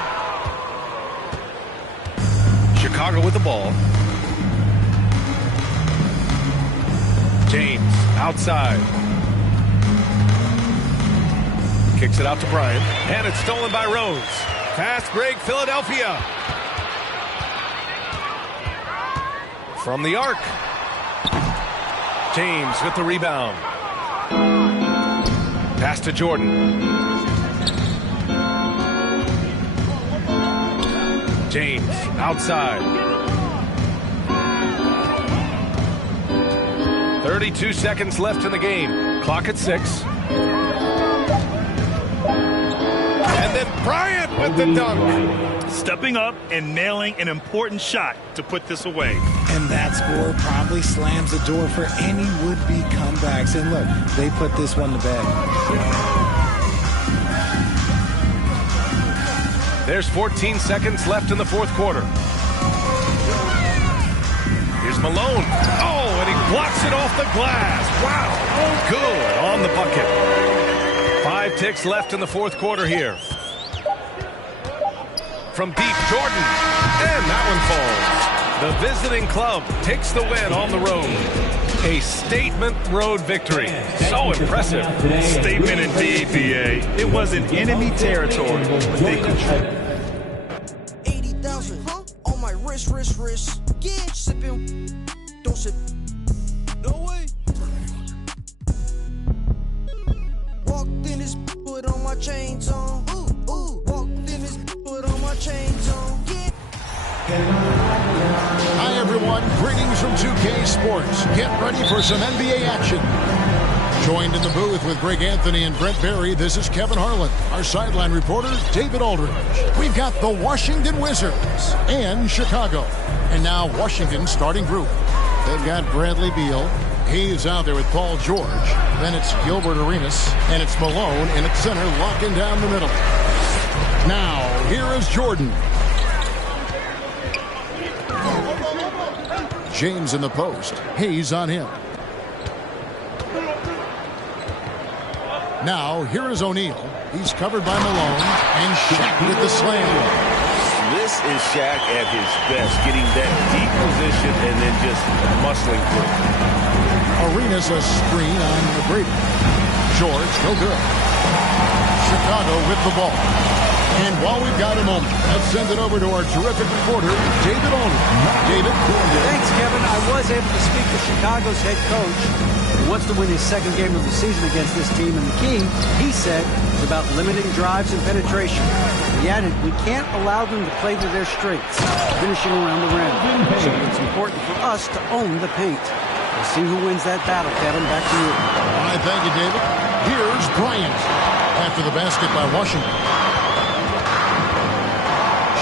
Chicago with the ball. James outside. Kicks it out to Bryant. And it's stolen by Rose. Fast break, Philadelphia. From the arc. James with the rebound. Pass to Jordan. James outside. 32 seconds left in the game. Clock at 6. And then Bryant with the dunk. Stepping up and nailing an important shot to put this away. And that score probably slams the door for any would-be comebacks. And look, they put this one to bed. There's 14 seconds left in the 4th quarter. Here's Malone. Oh, and he blocks it off the glass. Wow. Good on the bucket. 5 ticks left in the 4th quarter here. From deep, Jordan. And that one falls. The visiting club takes the win on the road. A statement road victory. So impressive. Statement indeed, BA. It was in enemy territory, but they controlled. 80,000, huh? On my wrist. Yeah, sipping. Don't sip. No way. Walked in his, put on my chains on. Ooh. Walked in his, put on my chains on. Yeah. Hi, everyone. Greetings from 2K Sports. Get ready for some NBA action. Joined in the booth with Greg Anthony and Brent Barry, this is Kevin Harlan. Our sideline reporter, David Aldridge. We've got the Washington Wizards and Chicago. And now Washington's starting group. They've got Bradley Beal. He's out there with Paul George. Then it's Gilbert Arenas. And it's Malone in at center, locking down the middle. Now, here is Jordan. James in the post. Hayes on him. Now, here is O'Neal. He's covered by Malone. And Shaq with the slam. This is Shaq at his best, getting that deep position and then just muscling through. Arenas a screen on McGrady. George, no good. Chicago with the ball. And while we've got a moment, let's send it over to our terrific reporter, David Aldridge. David. Thanks, Kevin. I was able to speak to Chicago's head coach. He wants to win his 2nd game of the season against this team. And the key, he said, is about limiting drives and penetration. He added, we can't allow them to play to their strengths, finishing around the rim. So it's important for us to own the paint. We'll see who wins that battle, Kevin. Back to you. All right, thank you, David. Here's Bryant after the basket by Washington.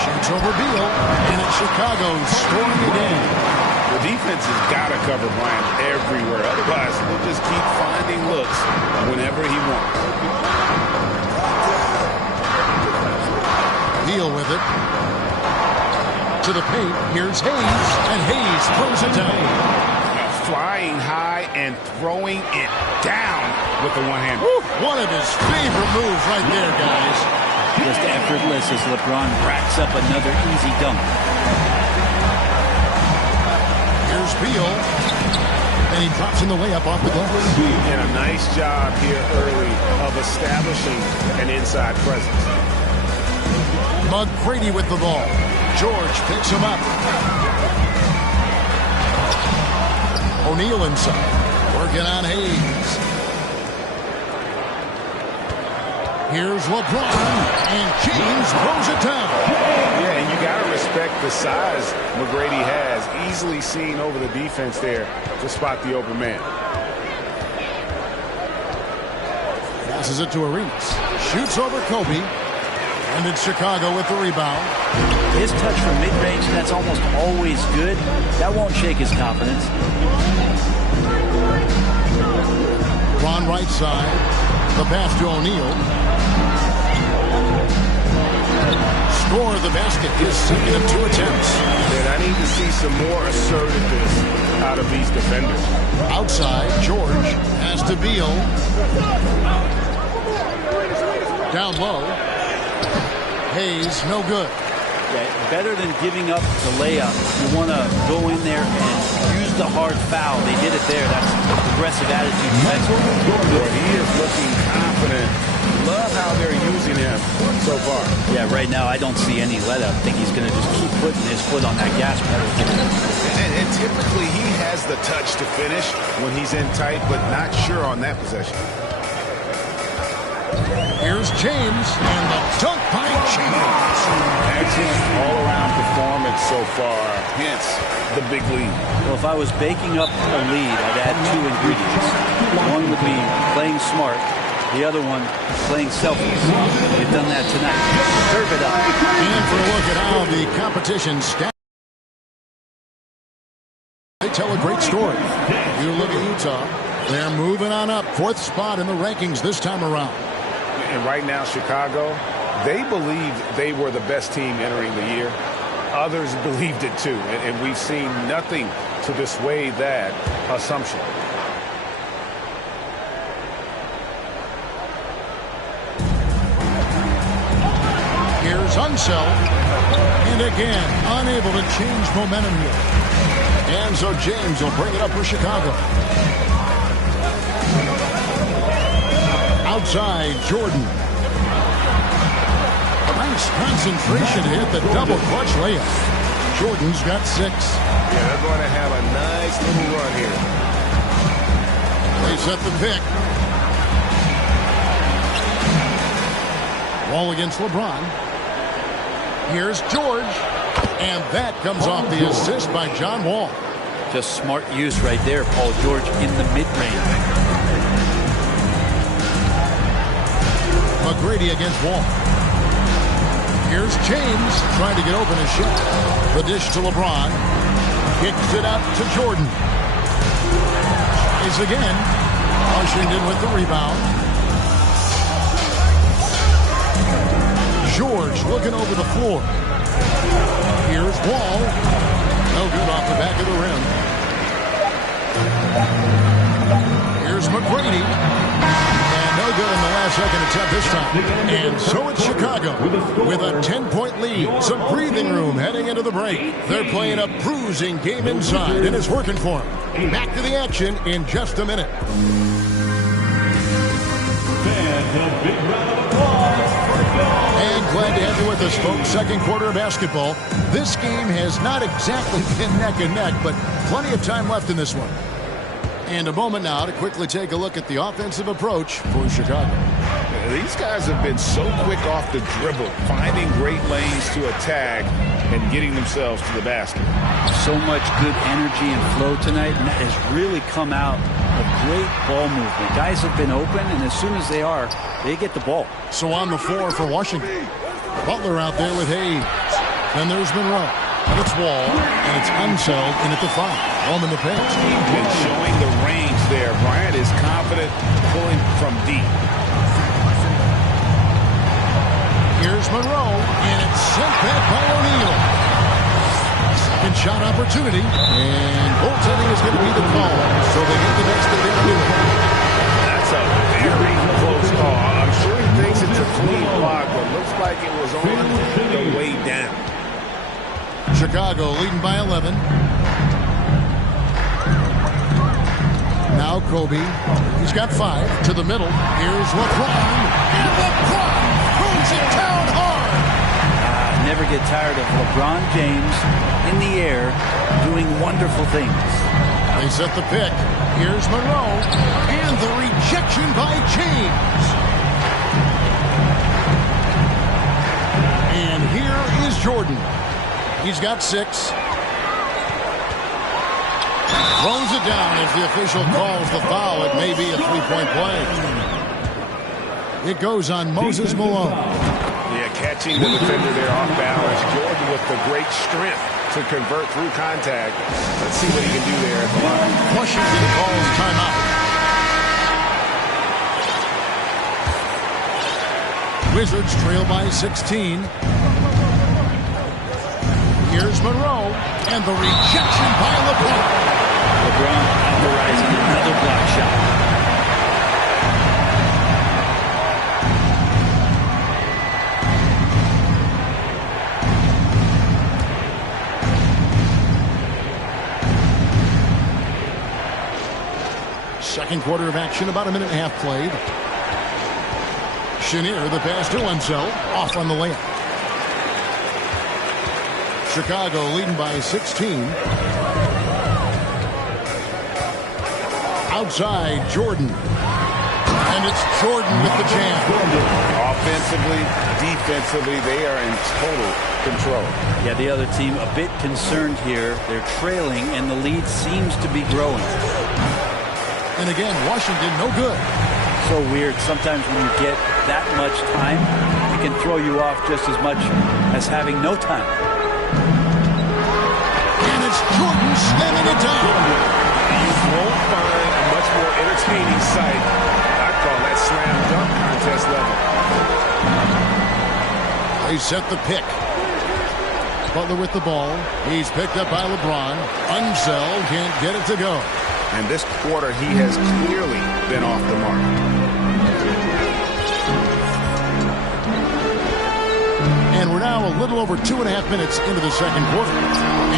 Shoots over Beal, and it's Chicago scoring again. The defense has got to cover Bryant everywhere. Otherwise, he'll just keep finding looks whenever he wants. Beal with it. To the paint. Here's Hayes, and Hayes throws it down. and throwing it down with the one-hander. One of his favorite moves right there, guys. Just effortless as LeBron racks up another easy dunk. Here's Beal. And he drops in the layup off the glass. And a nice job here early of establishing an inside presence. McGrady with the ball. George picks him up. O'Neal inside. Working on Hayes. Here's LeBron. And James throws it down. Yeah, and you got to respect the size McGrady has. Easily seen over the defense there to spot the open man. Passes it to Arenas. Shoots over Kobe. And it's Chicago with the rebound. His touch from mid-range, that's almost always good. That won't shake his confidence. Ron right side. The pass to O'Neal. Score the basket. His second of 2 attempts. And I need to see some more assertiveness out of these defenders. Outside, George has to Beal. Down low. Hayes, no good. Yeah, better than giving up the layup. You want to go in there and use the hard foul. They did it there. That's aggressive attitude. He is looking confident. Love how they're using him so far. Yeah, right now I don't see any let up. I think he's going to just keep putting his foot on that gas pedal. And typically he has the touch to finish when he's in tight, but not sure on that possession. Here's James, and the dunk by James. Excellent all-around performance so far, hence the big lead. Well, if I was baking up a lead, I'd add 2 ingredients. One would be playing smart. The other one, playing selfish. They've done that tonight. Serve it up. And for a look at how the competition stats. They tell a great story. You look at Utah. They're moving on up. 4th spot in the rankings this time around. And right now, Chicago, they believed they were the best team entering the year. Others believed it too. And we've seen nothing to dissuade that assumption. Here's Unseld. And again, unable to change momentum here. And so James will bring it up for Chicago. Outside, Jordan. Nice concentration to hit the double clutch layup. Jordan's got 6. Yeah, they're going to have a nice little run here. They set the pick. Wall against LeBron. Here's George. And that comes off the assist by John Wall. Just smart use right there, Paul George in the mid-range. McGrady against Wall. Here's James trying to get open his shot. The dish to LeBron. Kicks it out to Jordan. Tries again. Washington with the rebound. George looking over the floor. Here's Wall. No good off the back of the rim. Here's McGrady. And no good in the last second attempt this time. And so it's Chicago with a 10-point lead. Some breathing room heading into the break. They're playing a bruising game inside, and it's working for them. Back to the action in just a minute. And glad to have you with us, folks. Second quarter of basketball. This game has not exactly been neck and neck, but plenty of time left in this one. And a moment now to quickly take a look at the offensive approach for Chicago. These guys have been so quick off the dribble, finding great lanes to attack and getting themselves to the basket. So much good energy and flow tonight, and that has really come out of great ball movement. Guys have been open, and as soon as they are, they get the ball. So on the floor for Washington. Butler out there with Hayes. Then there's Monroe. And it's Wall, and it's Unseld in at the 5. Home in the paint. And showing the range there. Bryant is confident pulling from deep. Here's Monroe, and it's sent back by O'Neal. Second shot opportunity, and goaltending is going to be the call. So they get the best that they can do. That's a very close call. I'm sure he thinks it's a clean block, but looks like it was on the way down. Chicago leading by 11. Now Kobe. He's got 5 to the middle. Here's LeBron. And LeBron throws it down hard. Never get tired of LeBron James in the air doing wonderful things. They set the pick. Here's Monroe. And the rejection by James. And here is Jordan. He's got 6. Throws it down as the official calls the foul. It may be a 3-point play. It goes on Moses Malone. Yeah, catching the defender there off balance. Jordan with the great strength to convert through contact. Let's see what he can do there at the line. Washington calls timeout. Wizards trail by 16. Here's Monroe. And the rejection by LeBron. LeBron authorizing another block shot. Second quarter of action, about a minute and a half played. Chenier, the pass to Wenzel, off on the layup. Chicago leading by 16. Outside, Jordan. And it's Jordan with the jam. Offensively, defensively, they are in total control. Yeah, the other team a bit concerned here. They're trailing, and the lead seems to be growing. And again, Washington, no good. So weird. Sometimes when you get that much time, it can throw you off just as much as having no time. And it's Jordan slamming it down. You won't find a much more entertaining sight. I call that slam dunk contest level. They set the pick. Butler with the ball. He's picked up by LeBron. Unsell can't get it to go. And this quarter, he has clearly been off the mark. And we're now a little over 2.5 minutes into the second quarter.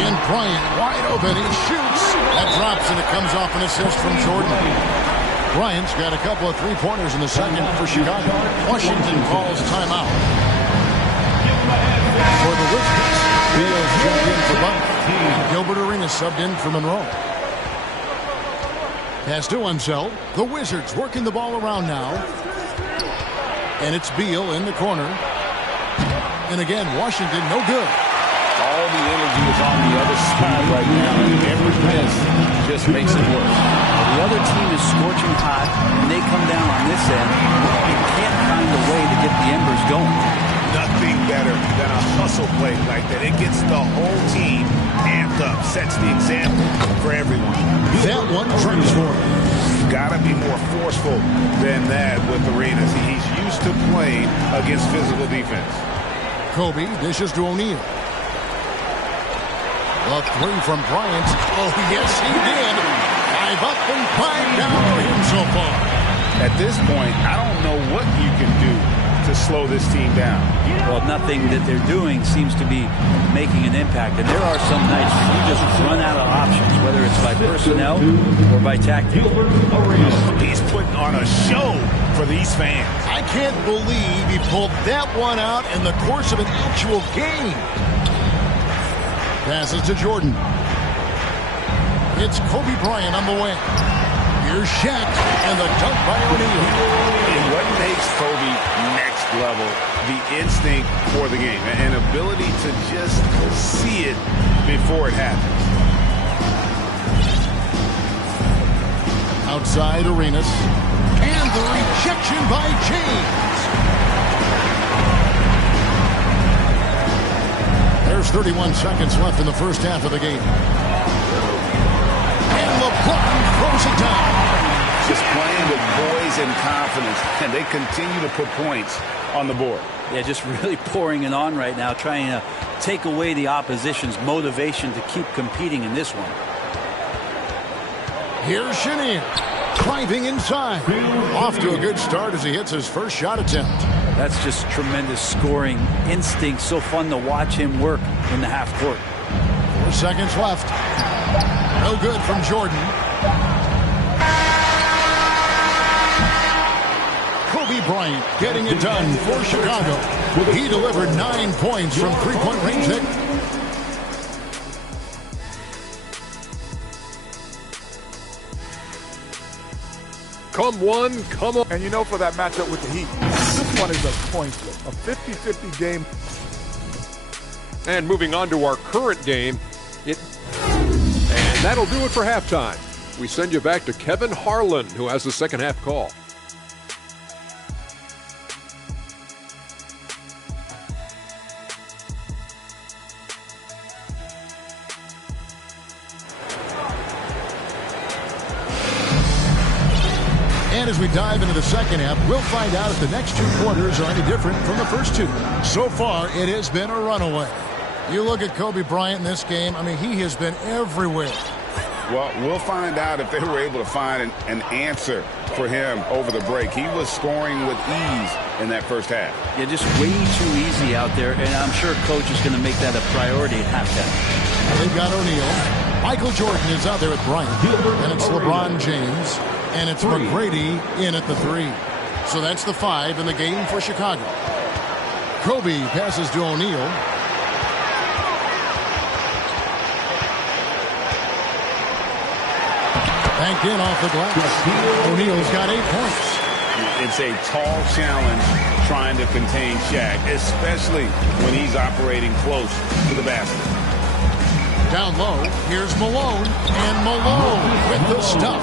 And Bryant wide open. He shoots. That drops, and it comes off an assist from Jordan. Bryant's got a couple of three-pointers in the second for Chicago. Washington calls timeout. For the Wizards, Beal's jumped in for Butler. Gilbert Arenas subbed in for Monroe. Pass to Wenzel. The Wizards working the ball around now. And it's Beal in the corner. And again, Washington, no good. All the energy is on the other side right now. Every miss just makes it worse. The other team is scorching hot, and they come down on this end. You can't find a way to get the embers going. Nothing better than a hustle play like that. It gets the whole team amped up, sets the example for everyone. That one transformed. Got to be more forceful than that with Arenas. He's used to playing against physical defense. Kobe dishes to O'Neal. A three from Bryant. Oh, yes, he did. 5 up and 5 down for him so far. At this point, I don't know what you can do to slow this team down. Well, nothing that they're doing seems to be making an impact. And there are some nights where you just run out of options, whether it's by personnel or by tactic. He's putting on a show for these fans. I can't believe he pulled that one out in the course of an actual game. Passes to Jordan. It's Kobe Bryant on the wing. Here's Shaq and the dunk by O'Neal. And what makes Kobe next level? The instinct for the game. An ability to just see it before it happens. Outside Arenas. And the rejection by James. There's 31 seconds left in the first half of the game. And LeBron throws it down. Just playing with poise and confidence, and they continue to put points on the board. Yeah, just really pouring it on right now, trying to take away the opposition's motivation to keep competing in this one. Here's Chenier, driving inside. Off to a good start as he hits his first shot attempt. That's just tremendous scoring instinct. So fun to watch him work in the half court. 4 seconds left. No good from Jordan. Kobe Bryant getting it done for Chicago. He delivered 9 points from three-point range there. Come one, come on. And you know, for that matchup with the Heat, this one is a coin flip, a 50-50 game. And moving on to our current game, and that'll do it for halftime. We send you back to Kevin Harlan, who has the second half call. And as we dive into the second half, we'll find out if the next 2 quarters are any different from the first 2. So far, it has been a runaway. You look at Kobe Bryant in this game, I mean, he has been everywhere. Well, we'll find out if they were able to find an answer for him over the break. He was scoring with ease in that first half. Yeah, just way too easy out there, and I'm sure coach is going to make that a priority at halftime. They've got O'Neal. Michael Jordan is out there with Bryant, and it's LeBron James, and it's McGrady in at the 3. So that's the 5 in the game for Chicago. Kobe passes to O'Neal. Banked in off the glass. O'Neal's got 8 points. It's a tall challenge trying to contain Shaq, especially when he's operating close to the basket. Down low, here's Malone, and Malone with the stuff.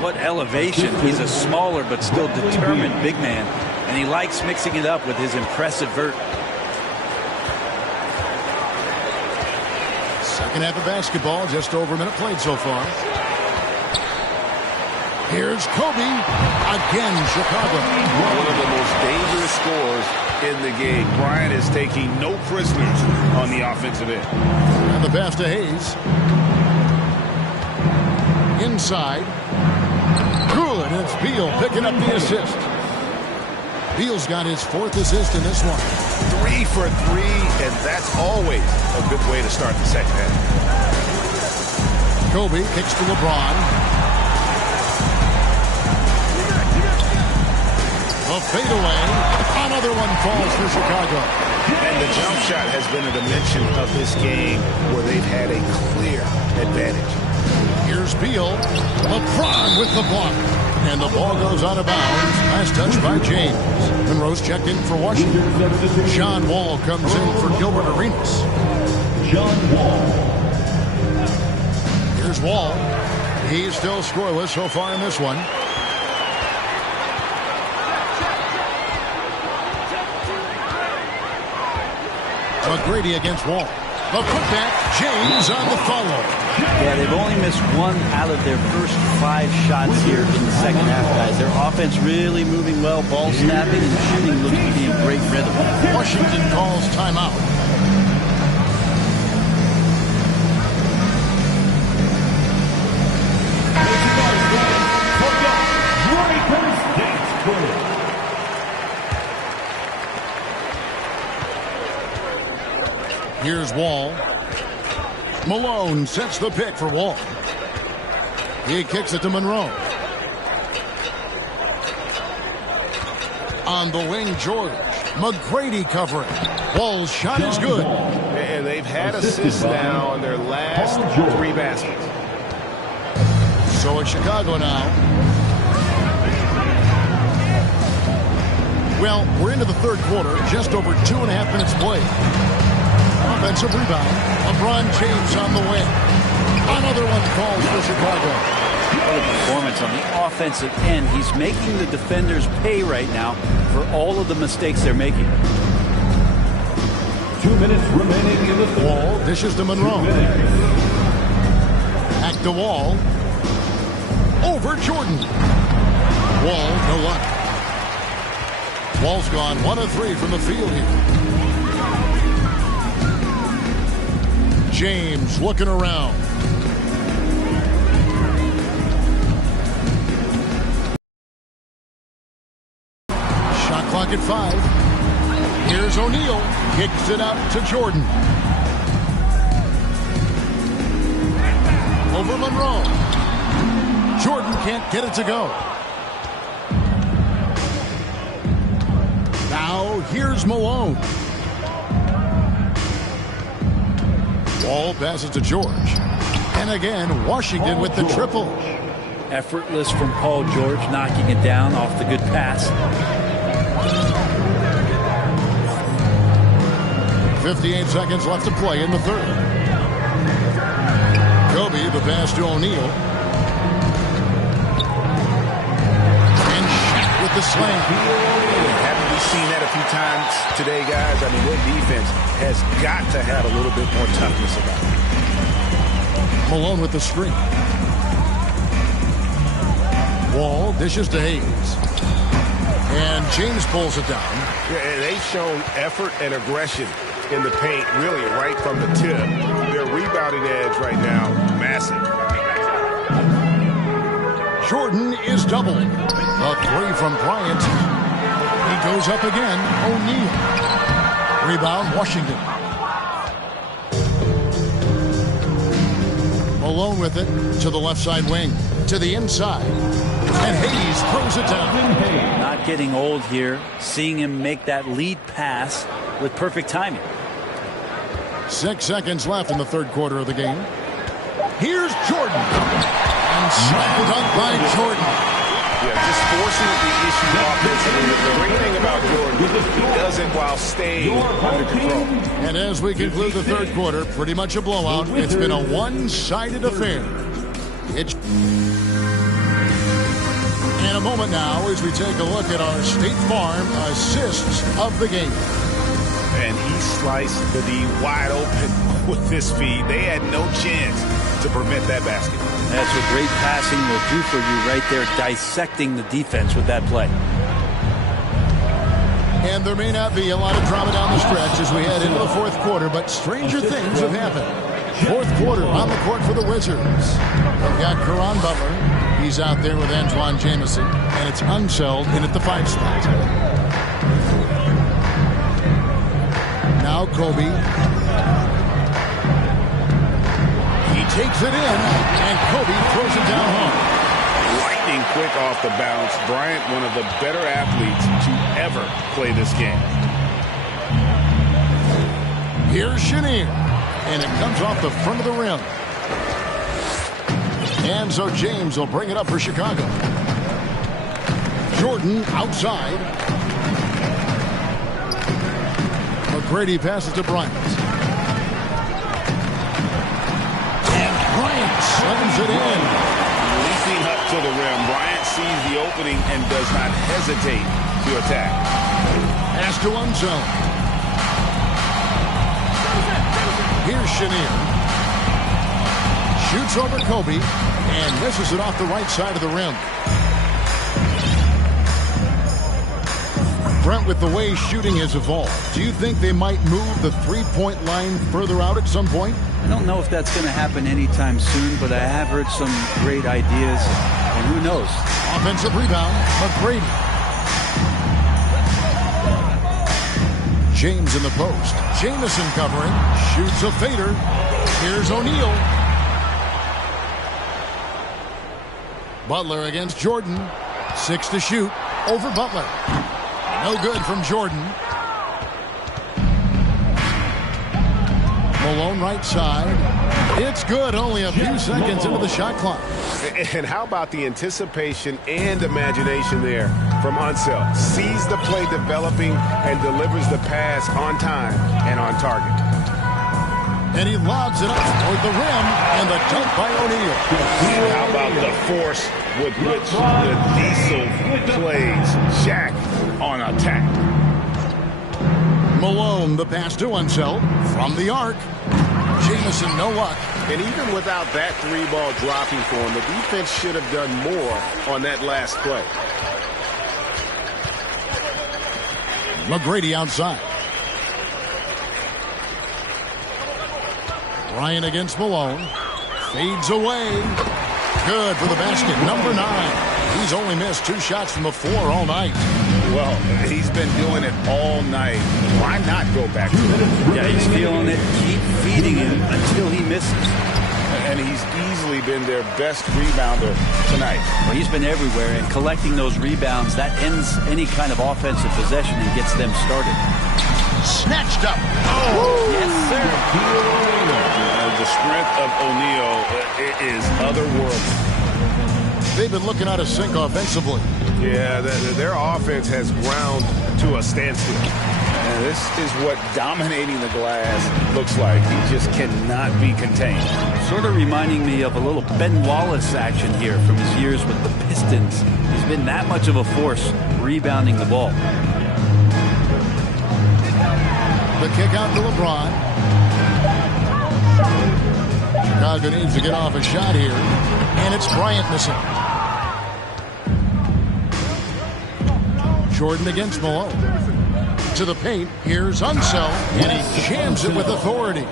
What elevation. He's a smaller but still determined big man, and he likes mixing it up with his impressive vert. Second half of basketball, just over a minute played so far. Here's Kobe, again Chicago. One of the most dangerous scorers in the game. Bryant is taking no prisoners on the offensive end. And the pass to Hayes. Inside. Good, and it's Beal picking up the assist. Beal's got his 4th assist in this one. 3 for 3, and that's always a good way to start the second half. Kobe kicks to LeBron. A fadeaway. Another one falls for Chicago. And the jump shot has been a dimension of this game where they've had a clear advantage. Here's Beal. LeBron with the block. And the ball goes out of bounds. Last touch by James. Monroe's checked in for Washington. John Wall comes in for Gilbert Arenas. John Wall. Here's Wall. He's still scoreless so far in this one. McGrady against Wall. The putback, James on the follow. Yeah, they've only missed 1 out of their first 5 shots here in the second half, guys. Their offense really moving well. Ball snapping and shooting looks to be in great rhythm. Washington calls timeout. Here's Wall. Malone sets the pick for Wall. He kicks it to Monroe. On the wing, George. McGrady covering. Wall's shot is good. And they've had assists now on their last 3 baskets. So it's Chicago now. Well, we're into the third quarter. Just over 2.5 minutes played. Offensive rebound. LeBron James on the wing. Another one falls for Chicago. What a performance on the offensive end. He's making the defenders pay right now for all of the mistakes they're making. 2 minutes remaining in the third. Wall dishes to Monroe. Back to Wall. Over Jordan. Wall, no luck. Wall's gone 1 of 3 from the field here. James looking around. Shot clock at 5. Here's O'Neal. Kicks it out to Jordan. Over Monroe. Jordan can't get it to go. Now here's Malone. Wall passes to George. And again, Washington with the triple. Effortless from Paul George, knocking it down off the good pass. 58 seconds left to play in the third. Kobe, the pass to O'Neal. And Shaq with the slam. Haven't we seen that a few times today, guys? I mean, their defense has got to have a little bit more toughness about it. Malone with the screen. Wall dishes to Hayes. And James pulls it down. Yeah, and they've shown effort and aggression in the paint, really right from the tip. Their rebounding edge right now, massive. Jordan is doubling. A 3 from Bryant. He goes up again. O'Neal. Rebound, Washington. Malone with it to the left side wing. To the inside. And Hayes throws it down. Not getting old here. Seeing him make that lead pass with perfect timing. 6 seconds left in the third quarter of the game. Here's Jordan. And slammed up by Jordan. Yeah, just forcing the issue offensively. The great thing about Jordan, he does it while staying under control. And as we conclude the third quarter, pretty much a blowout. It's been a one-sided affair. In a moment now as we take a look at our State Farm assists of the game. And he sliced the D wide open with this feed. They had no chance to prevent that basket. That's what great passing will do for you right there, dissecting the defense with that play. And there may not be a lot of drama down the stretch as we head into the fourth quarter, but stranger things have happened. Fourth quarter on the court for the Wizards. They've got Caron Butler. He's out there with Antoine Jamison, and it's Unseld in at the 5 spot. Now Kobe. He takes it in, and Kobe throws it down home. Lightning quick off the bounce. Bryant, one of the better athletes to ever play this game. Here's Chenier, and it comes off the front of the rim. And so James will bring it up for Chicago. Jordan outside. McGrady passes to Bryant. And Bryant slams it in. Leaping up to the rim. Bryant sees the opening and does not hesitate to attack. Pass to Unseld. Here's Chenier. Shoots over Kobe and misses it off the right side of the rim. Brent, with the way shooting has evolved, do you think they might move the three-point line further out at some point? I don't know if that's going to happen anytime soon, but I have heard some great ideas, and who knows? Offensive rebound, McGrady. James in the post. Jamison covering. Shoots a fader. Here's O'Neal. Butler against Jordan. 6 to shoot. Over Butler. No good from Jordan. Malone right side. It's good. Only a few seconds into the shot clock. And how about the anticipation and imagination there from Unseld? Sees the play developing and delivers the pass on time and on target. And he lobs it up toward the rim, and the dunk by O'Neal. How about the force with which the Diesel plays Shaq on attack? Malone, the pass to Unseld from the arc. Jamison, no luck. And even without that 3-ball dropping for him, the defense should have done more on that last play. McGrady outside. Bryant against Malone. Fades away. Good for the basket. Number 9. He's only missed 2 shots from the floor all night. Well, he's been doing it all night. Why not go back to it? Yeah, he's feeling it. Keep feeding him until he misses. And he's easily been their best rebounder tonight. Well, he's been everywhere, and collecting those rebounds, that ends any kind of offensive possession and gets them started. Snatched up. Oh, yes, sir. The strength of O'Neal is otherworldly. They've been looking out of sync offensively. Yeah, their offense has ground to a standstill. And this is what dominating the glass looks like. He just cannot be contained. Sort of reminding me of a little Ben Wallace action here from his years with the Pistons. He's been that much of a force rebounding the ball. The kick out to LeBron. Chicago needs to get off a shot here. And it's Bryant missing. Jordan against Malone. To the paint. Here's Unseld. And he jams it with authority.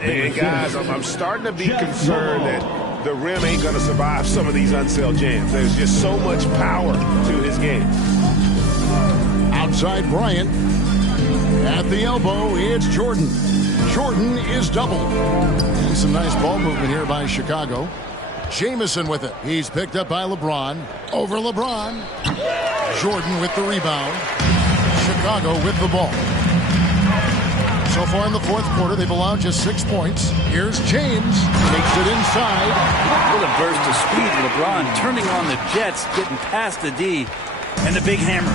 Hey, guys, I'm starting to be concerned that the rim ain't going to survive some of these Unseld jams. There's just so much power to his game. Outside Bryant. At the elbow, it's Jordan. Jordan is doubled. And some nice ball movement here by Chicago. Jamison with it. He's picked up by LeBron. Over LeBron. Jordan with the rebound. Chicago with the ball. So far in the fourth quarter, they've allowed just 6 points. Here's James. Takes it inside. With a burst of speed, LeBron turning on the Jets, getting past the D, and the big hammer.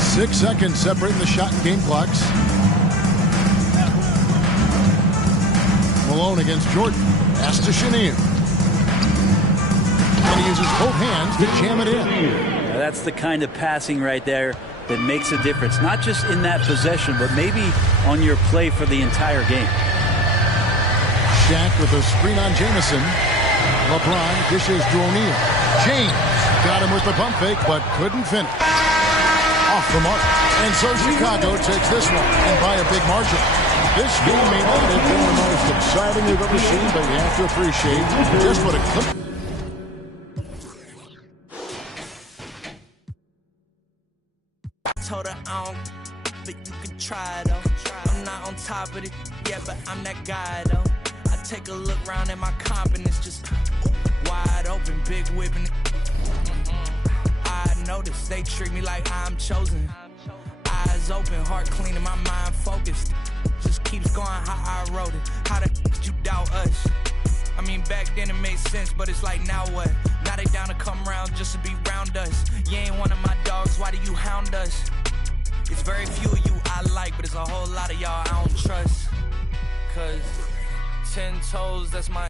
6 seconds separating the shot and game clocks. Malone against Jordan. Pass to Chenier. And he uses both hands to jam it in. Now that's the kind of passing right there that makes a difference. Not just in that possession, but maybe on your play for the entire game. Shaq with a screen on Jamison. LeBron dishes to O'Neal. James got him with the pump fake, but couldn't finish. Off the mark. And so Chicago takes this one, and by a big margin. This game may not have been the most exciting we've ever seen, but you have to appreciate just what a clip. Told her I don't, but you can try though. I'm not on top of it, yeah, but I'm that guy though. I take a look round at my confidence, just wide open, big whipping. I notice they treat me like I'm chosen. Eyes open, heart clean, and my mind focused. Just keeps going how I wrote it. How the could you doubt us? I mean, back then it made sense, but it's like, now what? Now they down to come round just to be round us. You ain't one of my dogs, why do you hound us? It's very few of you I like, but it's a whole lot of y'all I don't trust. Cause 10 toes, that's my...